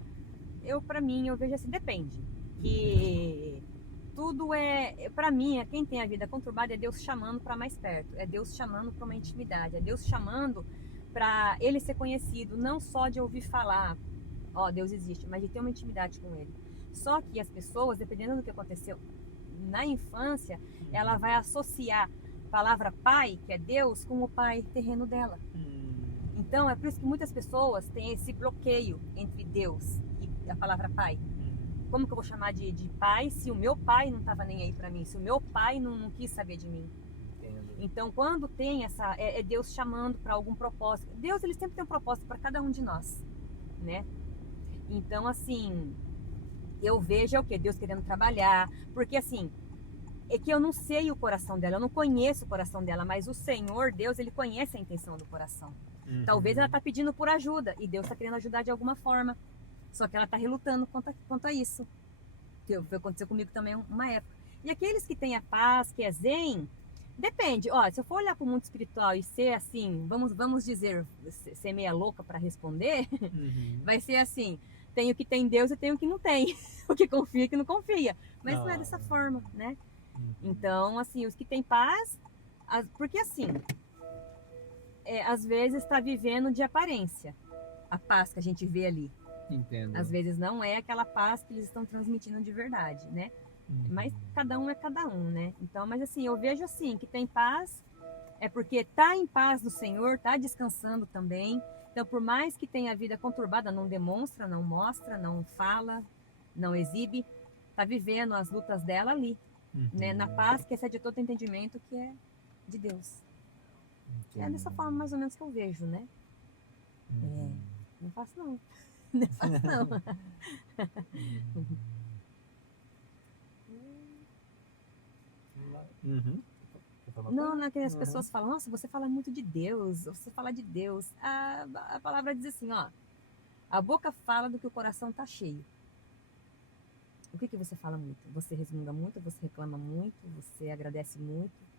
Pra mim, eu vejo assim, depende. Que tudo pra mim, quem tem a vida conturbada é Deus chamando para mais perto, é Deus chamando para uma intimidade, é Deus chamando para ele ser conhecido, não só de ouvir falar, ó, Deus existe, mas de ter uma intimidade com ele. Só que as pessoas, dependendo do que aconteceu na infância, ela vai associar a palavra pai, que é Deus, com o pai terreno dela. Então, é por isso que muitas pessoas têm esse bloqueio entre Deus e a palavra pai. Como que eu vou chamar de pai se o meu pai não estava nem aí para mim, se o meu pai não quis saber de mim? Entendo. Então, quando tem essa, é Deus chamando para algum propósito. Deus, ele sempre tem um propósito para cada um de nós, né? Então, assim, eu vejo o quê? Deus querendo trabalhar, porque assim, é que eu não sei o coração dela, eu não conheço o coração dela, mas o Senhor, Deus, ele conhece a intenção do coração. Talvez ela está pedindo por ajuda e Deus está querendo ajudar de alguma forma. Só que ela está relutando quanto a isso. Que aconteceu comigo também uma época. E aqueles que têm a paz, que é zen, depende. Ó, se eu for olhar para o mundo espiritual e ser assim, vamos dizer, ser meia louca para responder, vai ser assim: tem o que tem Deus e tem o que não tem. O que confia e o que não confia. Mas não é dessa forma, né? Então, assim, os que têm paz, porque assim, às vezes está vivendo de aparência. A paz que a gente vê ali. Entendo. Às vezes não é aquela paz que eles estão transmitindo de verdade, né? Mas cada um é cada um, né? Então, mas assim, eu vejo assim, que tem paz é porque tá em paz do Senhor, tá descansando também. Então, por mais que tenha a vida conturbada, não demonstra, não mostra, não fala, não exibe, tá vivendo as lutas dela ali, né? Na paz que excede todo entendimento, que é de Deus. É dessa forma mais ou menos que eu vejo, né? Não faço não. Não faço não. Não, não é que as pessoas falam, nossa, você fala muito de Deus, você fala de Deus. A palavra diz assim, ó, a boca fala do que o coração tá cheio. O que você fala muito? Você resmunga muito, você reclama muito, você agradece muito.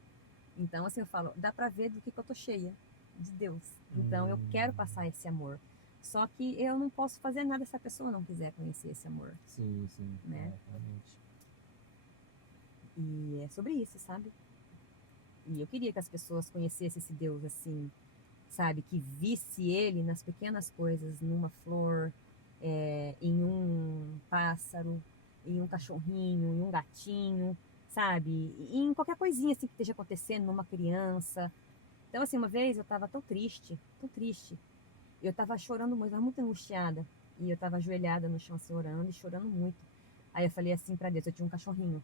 Então, assim, eu falo, dá pra ver do que eu tô cheia, de Deus. Então, eu quero passar esse amor. Só que eu não posso fazer nada se a pessoa não quiser conhecer esse amor. Sim, sim. Né? Realmente. E é sobre isso, sabe? E eu queria que as pessoas conhecessem esse Deus assim, sabe? Que visse ele nas pequenas coisas, numa flor, em um pássaro, em um cachorrinho, em um gatinho, sabe? E em qualquer coisinha assim que esteja acontecendo numa criança. Então, assim, uma vez eu tava tão triste, tão triste. Eu tava chorando muito, tava muito angustiada. E eu tava ajoelhada no chão, assim, orando e chorando muito. Aí eu falei assim pra Deus, eu tinha um cachorrinho.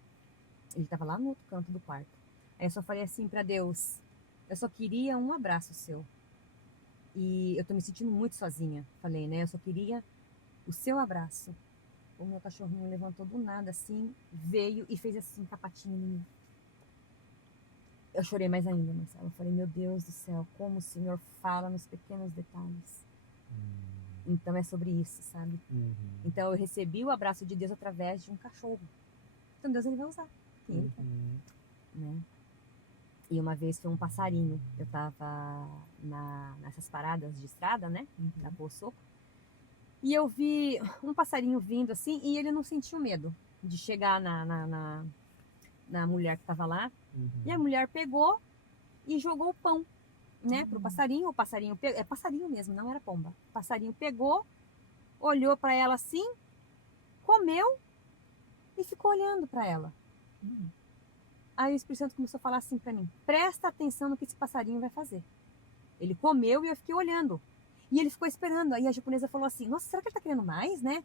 Ele tava lá no outro canto do quarto. Aí eu só falei assim pra Deus, eu só queria um abraço seu. E eu tô me sentindo muito sozinha, falei, né? Eu só queria o seu abraço. O meu cachorrinho levantou do nada, assim, veio e fez assim, capatinho em mim. Eu chorei mais ainda, Marcelo. Eu falei, meu Deus do céu, como o Senhor fala nos pequenos detalhes. Então é sobre isso, sabe? Então eu recebi o abraço de Deus através de um cachorro. Então Deus ele vai usar. Né? E uma vez foi um passarinho. Eu tava nessas paradas de estrada, né? Da Poço. E eu vi um passarinho vindo assim e ele não sentiu medo de chegar na mulher que tava lá. E a mulher pegou e jogou o pão, né, pro passarinho. O passarinho pegou, é passarinho mesmo, não era pomba. O passarinho pegou, olhou para ela assim, comeu e ficou olhando para ela. Aí o Espírito Santo começou a falar assim para mim: presta atenção no que esse passarinho vai fazer. Ele comeu e eu fiquei olhando. E ele ficou esperando. Aí a japonesa falou assim: nossa, será que ele tá querendo mais, né?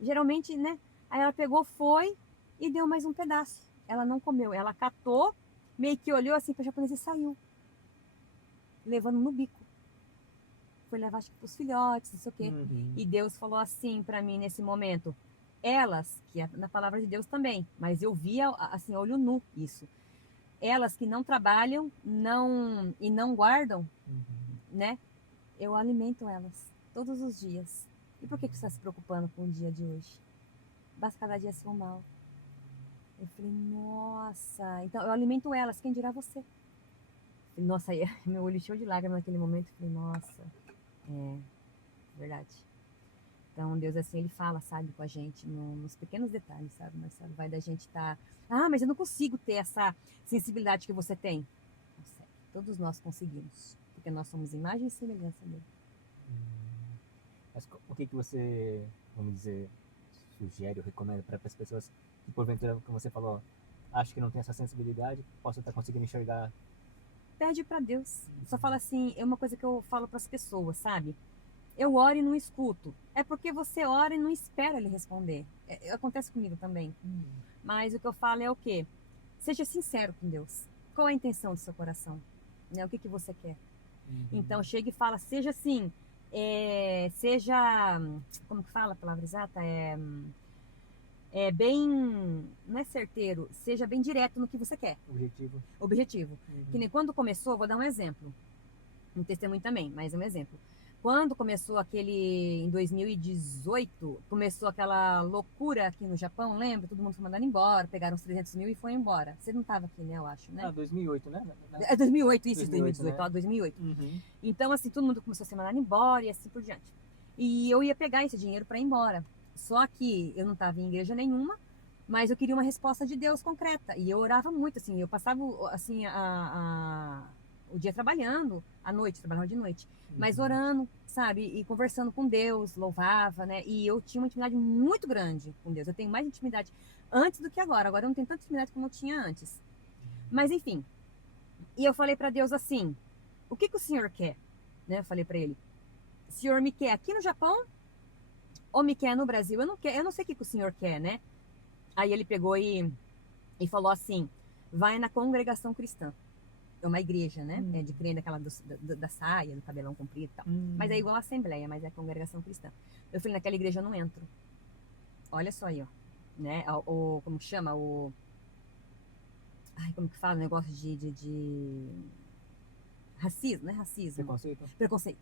Geralmente, né? Aí ela pegou, foi e deu mais um pedaço. Ela não comeu, ela catou, meio que olhou assim para a japonesa e saiu, levando no bico. Foi levar acho que pros filhotes, não sei o quê. E Deus falou assim para mim nesse momento, elas, que é na palavra de Deus também, mas eu via assim, olho nu isso. Elas que não trabalham, não guardam, né? Eu alimento elas todos os dias. E por que você está se preocupando com o dia de hoje? Basta cada dia ser um mal. Eu falei, nossa, então eu alimento elas, quem dirá você? Falei, nossa, aí, meu olho cheio de lágrimas naquele momento. Eu falei, nossa, é verdade. Então Deus assim, ele fala, sabe, com a gente nos pequenos detalhes, sabe, Marcelo? Vai da gente estar, mas eu não consigo ter essa sensibilidade que você tem. Consegue. Todos nós conseguimos, porque nós somos imagem e semelhança dele. Mas o que você, vamos dizer, sugere ou recomenda para as pessoas que, porventura, como você falou, acham que não tem essa sensibilidade, possam estar conseguindo enxergar? Pede para Deus. Só fala assim, é uma coisa que eu falo para as pessoas, sabe? Eu oro e não escuto. É porque você ora e não espera ele responder. Acontece comigo também. Mas o que eu falo é o quê? Seja sincero com Deus. Qual é a intenção do seu coração? Né? O que você quer? Então chega e fala, seja assim, seja, como que fala a palavra exata? Bem, não é certeiro, seja bem direto no que você quer. Objetivo. Que nem quando começou, vou dar um exemplo. Um testemunho também, mas é um exemplo. Quando começou em 2018, começou aquela loucura aqui no Japão, lembra? Todo mundo foi mandado embora, pegaram os 300 mil e foi embora. Você não estava aqui, né, eu acho, né? 2008, né? É 2008, isso, 2018, 2018, né? 2008. Então, assim, todo mundo começou a ser mandado embora e assim por diante. E eu ia pegar esse dinheiro para ir embora. Só que eu não estava em igreja nenhuma, mas eu queria uma resposta de Deus concreta. E eu orava muito, assim, eu passava, assim, o dia trabalhando, à noite, trabalhava de noite, mas orando, sabe, e conversando com Deus, louvava, né, e eu tinha uma intimidade muito grande com Deus, eu tenho mais intimidade antes do que agora eu não tenho tanta intimidade como eu tinha antes, mas enfim, e eu falei para Deus assim, o que o Senhor quer, né, eu falei para ele, o Senhor me quer aqui no Japão ou me quer no Brasil? Eu não sei o que o Senhor quer, né, aí ele pegou e falou assim, vai na congregação cristã. É uma igreja, né? É de crente daquela da saia, do cabelão comprido e tal. Mas é igual a assembleia, mas é a congregação cristã. Eu falei, naquela igreja eu não entro. Olha só aí, ó. Né? Como que chama? Como que fala? O negócio de racismo, né? Racismo. Preconceito.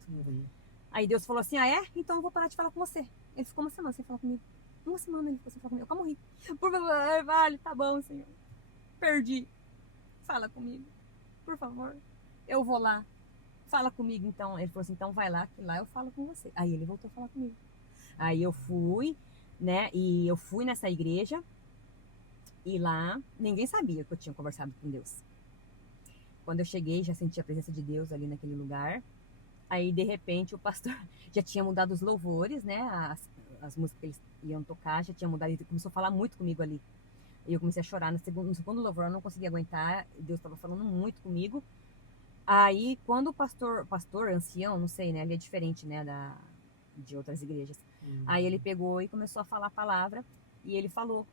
Aí Deus falou assim, então eu vou parar de falar com você. Ele ficou uma semana sem falar comigo. Uma semana ele ficou sem falar comigo. Eu quase morri. Por favor, vale, tá bom, Senhor. Perdi. Fala comigo. Por favor, eu vou lá, fala comigo então. Ele falou assim, então vai lá, que lá eu falo com você. Aí ele voltou a falar comigo. Aí eu fui, né, e eu fui nessa igreja, e lá ninguém sabia que eu tinha conversado com Deus. Quando eu cheguei, já senti a presença de Deus ali naquele lugar. Aí, de repente, o pastor já tinha mudado os louvores, né, as músicas que eles iam tocar, já tinha mudado, ele começou a falar muito comigo ali. E eu comecei a chorar no segundo louvor, eu não conseguia aguentar, Deus estava falando muito comigo. Aí, quando o pastor ancião, não sei, né, ele é diferente, né, de outras igrejas. Aí ele pegou e começou a falar a palavra, e ele falou,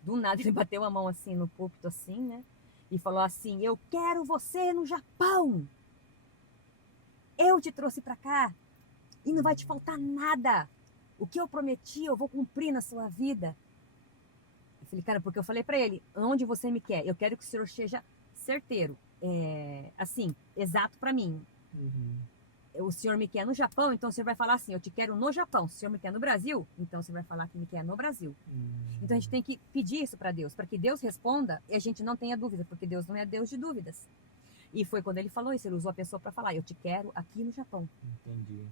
do nada ele bateu a mão assim no púlpito, assim, né, e falou assim, eu quero você no Japão, eu te trouxe para cá, e não vai te faltar nada, o que eu prometi eu vou cumprir na sua vida. Eu falei, cara, porque eu falei para ele, onde você me quer? Eu quero que o senhor seja certeiro, assim, exato para mim. O senhor me quer no Japão, então o senhor vai falar assim, eu te quero no Japão. Se o senhor me quer no Brasil, então você vai falar que me quer no Brasil. Então a gente tem que pedir isso para Deus, para que Deus responda e a gente não tenha dúvida, porque Deus não é Deus de dúvidas. E foi quando ele falou isso, ele usou a pessoa para falar, eu te quero aqui no Japão. Entendi.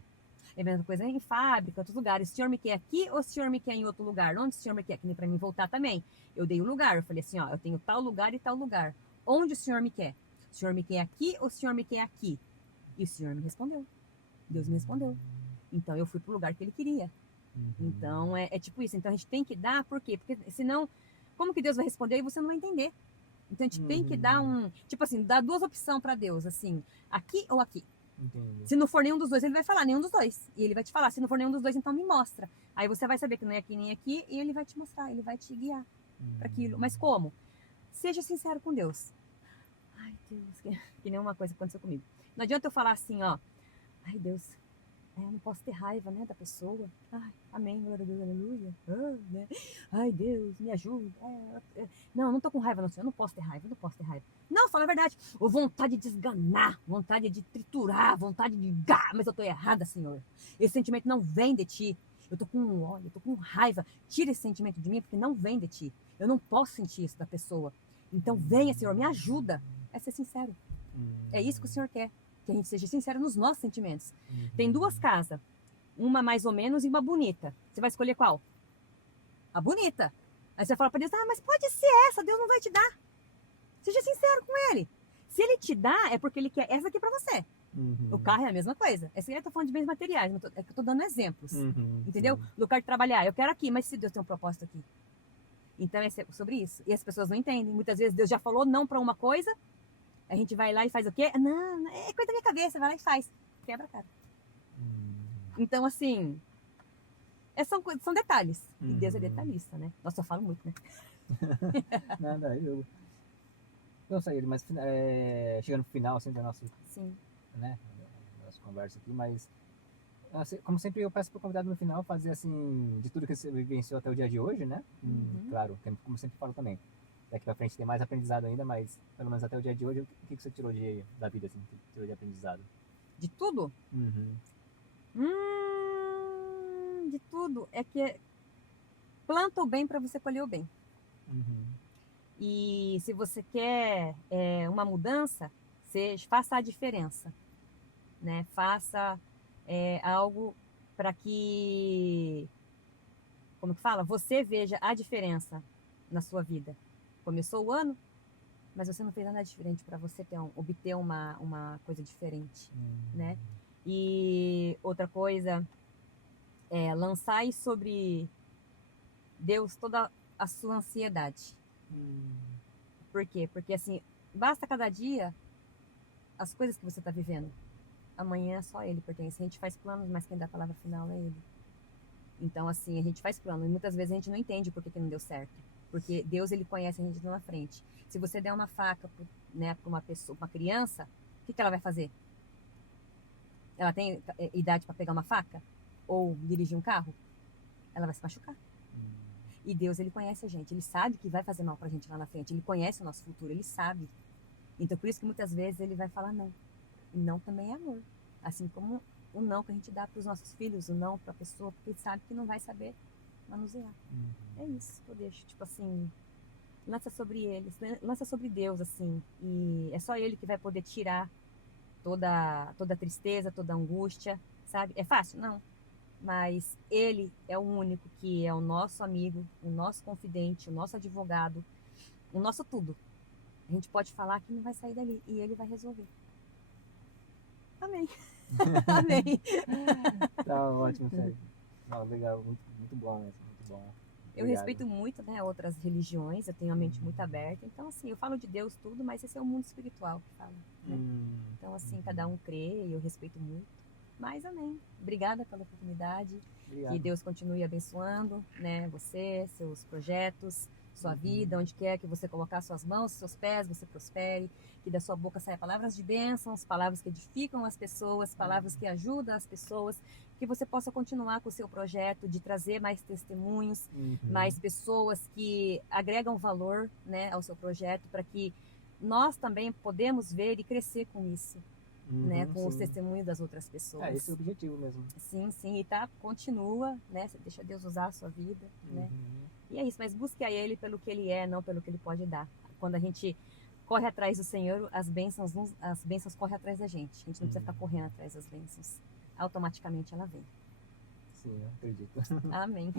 É a mesma coisa em fábrica, outros lugares. O senhor me quer aqui ou o senhor me quer em outro lugar? Onde o senhor me quer? Que nem para mim voltar também. Eu dei o lugar, eu falei assim, ó, eu tenho tal lugar e tal lugar. Onde o senhor me quer? O senhor me quer aqui ou o senhor me quer aqui? E o senhor me respondeu. Deus me respondeu. Então eu fui pro lugar que ele queria. Então é tipo isso. Então a gente tem que dar, por quê? Porque senão, como que Deus vai responder e você não vai entender? Então a gente tem que dar tipo assim, dar duas opções para Deus, assim, aqui ou aqui. Entendi. Se não for nenhum dos dois, ele vai falar nenhum dos dois. E ele vai te falar, se não for nenhum dos dois, então me mostra. Aí você vai saber que não é aqui nem aqui e ele vai te mostrar, ele vai te guiar para aquilo. Mas como? Seja sincero com Deus. Ai, Deus, que nem uma coisa que aconteceu comigo. Não adianta eu falar assim, ó. Ai, Deus, eu não posso ter raiva, né, da pessoa. Ai, amém, glória a Deus, aleluia. Né? Ai, Deus, me ajuda. Não, eu não tô com raiva, não, senhor. Eu não posso ter raiva, eu não posso ter raiva. Não, fala a verdade. Ou vontade de esganar, vontade de triturar, vontade de... mas eu tô errada, Senhor. Esse sentimento não vem de ti. Eu tô com ódio, eu tô com raiva. Tira esse sentimento de mim, porque não vem de ti. Eu não posso sentir isso da pessoa. Então venha, Senhor, me ajuda. É ser sincero. É isso que o Senhor quer. Que a gente seja sincero nos nossos sentimentos. Tem duas casas. Uma mais ou menos e uma bonita. Você vai escolher qual? A bonita. Aí você fala para Deus, mas pode ser essa, Deus não vai te dar. Seja sincero com ele. Se ele te dá, é porque ele quer essa aqui para você. O carro é a mesma coisa. Essa aqui eu tô falando de bens materiais, é que eu tô dando exemplos. Entendeu? Sim. Lugar de trabalhar, eu quero aqui, mas se Deus tem um propósito aqui. Então é sobre isso. E as pessoas não entendem. Muitas vezes Deus já falou não para uma coisa, a gente vai lá e faz o quê? Não, é coisa da minha cabeça, vai lá e faz. Quebra a cara. Então, assim, são detalhes. E Deus é detalhista, né? Nossa, eu falo muito, né? Nada, eu sei, mas chegando no final, assim, da nossa, Sim. né, nossa conversa aqui, mas assim, como sempre eu peço pro convidado no final fazer, assim, de tudo que você vivenciou até o dia de hoje, né? Claro, como sempre falo também. Daqui pra frente tem mais aprendizado ainda, mas pelo menos até o dia de hoje, o que você tirou da vida, assim, que tirou de aprendizado? De tudo? De tudo. É que planta o bem para você colher o bem. E se você quer uma mudança, faça a diferença. Né? Faça algo para que, como que fala? Você veja a diferença na sua vida. Começou o ano, mas você não fez nada diferente para você obter uma coisa diferente, né? E outra coisa é lançar sobre Deus toda a sua ansiedade. Por quê? Porque assim, basta cada dia as coisas que você está vivendo. Amanhã só Ele pertence. A gente faz planos, mas quem dá a palavra final é Ele. Então, assim, a gente faz plano. E muitas vezes a gente não entende por que não deu certo. Porque Deus, Ele conhece a gente lá na frente. Se você der uma faca para uma pessoa, uma criança, o que ela vai fazer? Ela tem idade para pegar uma faca? Ou dirigir um carro? Ela vai se machucar. E Deus, Ele conhece a gente. Ele sabe que vai fazer mal pra gente lá na frente. Ele conhece o nosso futuro. Ele sabe. Então, por isso que muitas vezes Ele vai falar não. E não também é amor. Assim como o não que a gente dá para os nossos filhos, o não para a pessoa, porque ele sabe que não vai saber manusear. É isso que eu deixo. Tipo assim, lança sobre eles, lança sobre Deus, assim. E é só Ele que vai poder tirar toda a tristeza, toda a angústia, sabe? É fácil? Não. Mas Ele é o único que é o nosso amigo, o nosso confidente, o nosso advogado, o nosso tudo. A gente pode falar que não vai sair dali e Ele vai resolver. Amém. Amém. Tá ótimo, sério. Não, legal, muito bom, né? Muito bom. Eu respeito muito, né, outras religiões, eu tenho a mente muito aberta. Então, assim, eu falo de Deus tudo, mas esse é o mundo espiritual que fala. Né? Então, assim, cada um crê e eu respeito muito. Mas, amém. Obrigada pela oportunidade. Obrigado. Que Deus continue abençoando, né, você, seus projetos, sua vida, onde quer que você colocar suas mãos, seus pés, você prospere, que da sua boca saia palavras de bênçãos, palavras que edificam as pessoas, palavras que ajudam as pessoas, que você possa continuar com o seu projeto de trazer mais testemunhos, mais pessoas que agregam valor, né, ao seu projeto, para que nós também podemos ver e crescer com isso. Né, com os testemunhos das outras pessoas. Esse é o objetivo mesmo. Sim, e continua, né, você deixa Deus usar a sua vida, né, e é isso, mas busque a Ele pelo que Ele é, não pelo que Ele pode dar. Quando a gente corre atrás do Senhor, as bênçãos correm atrás da gente, a gente não precisa ficar correndo atrás das bênçãos, automaticamente ela vem. Sim, eu acredito. Amém.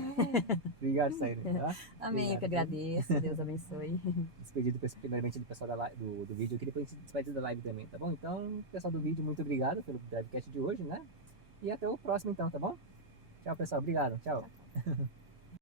Obrigado, Saíra. Tá? Amém, eu que agradeço, Deus abençoe. Despedido primeiramente do pessoal do vídeo aqui, depois a gente se despede da live também, tá bom? Então, pessoal do vídeo, muito obrigado pelo livecast de hoje, né? E até o próximo então, tá bom? Tchau, pessoal. Obrigado. Tchau. Tchau.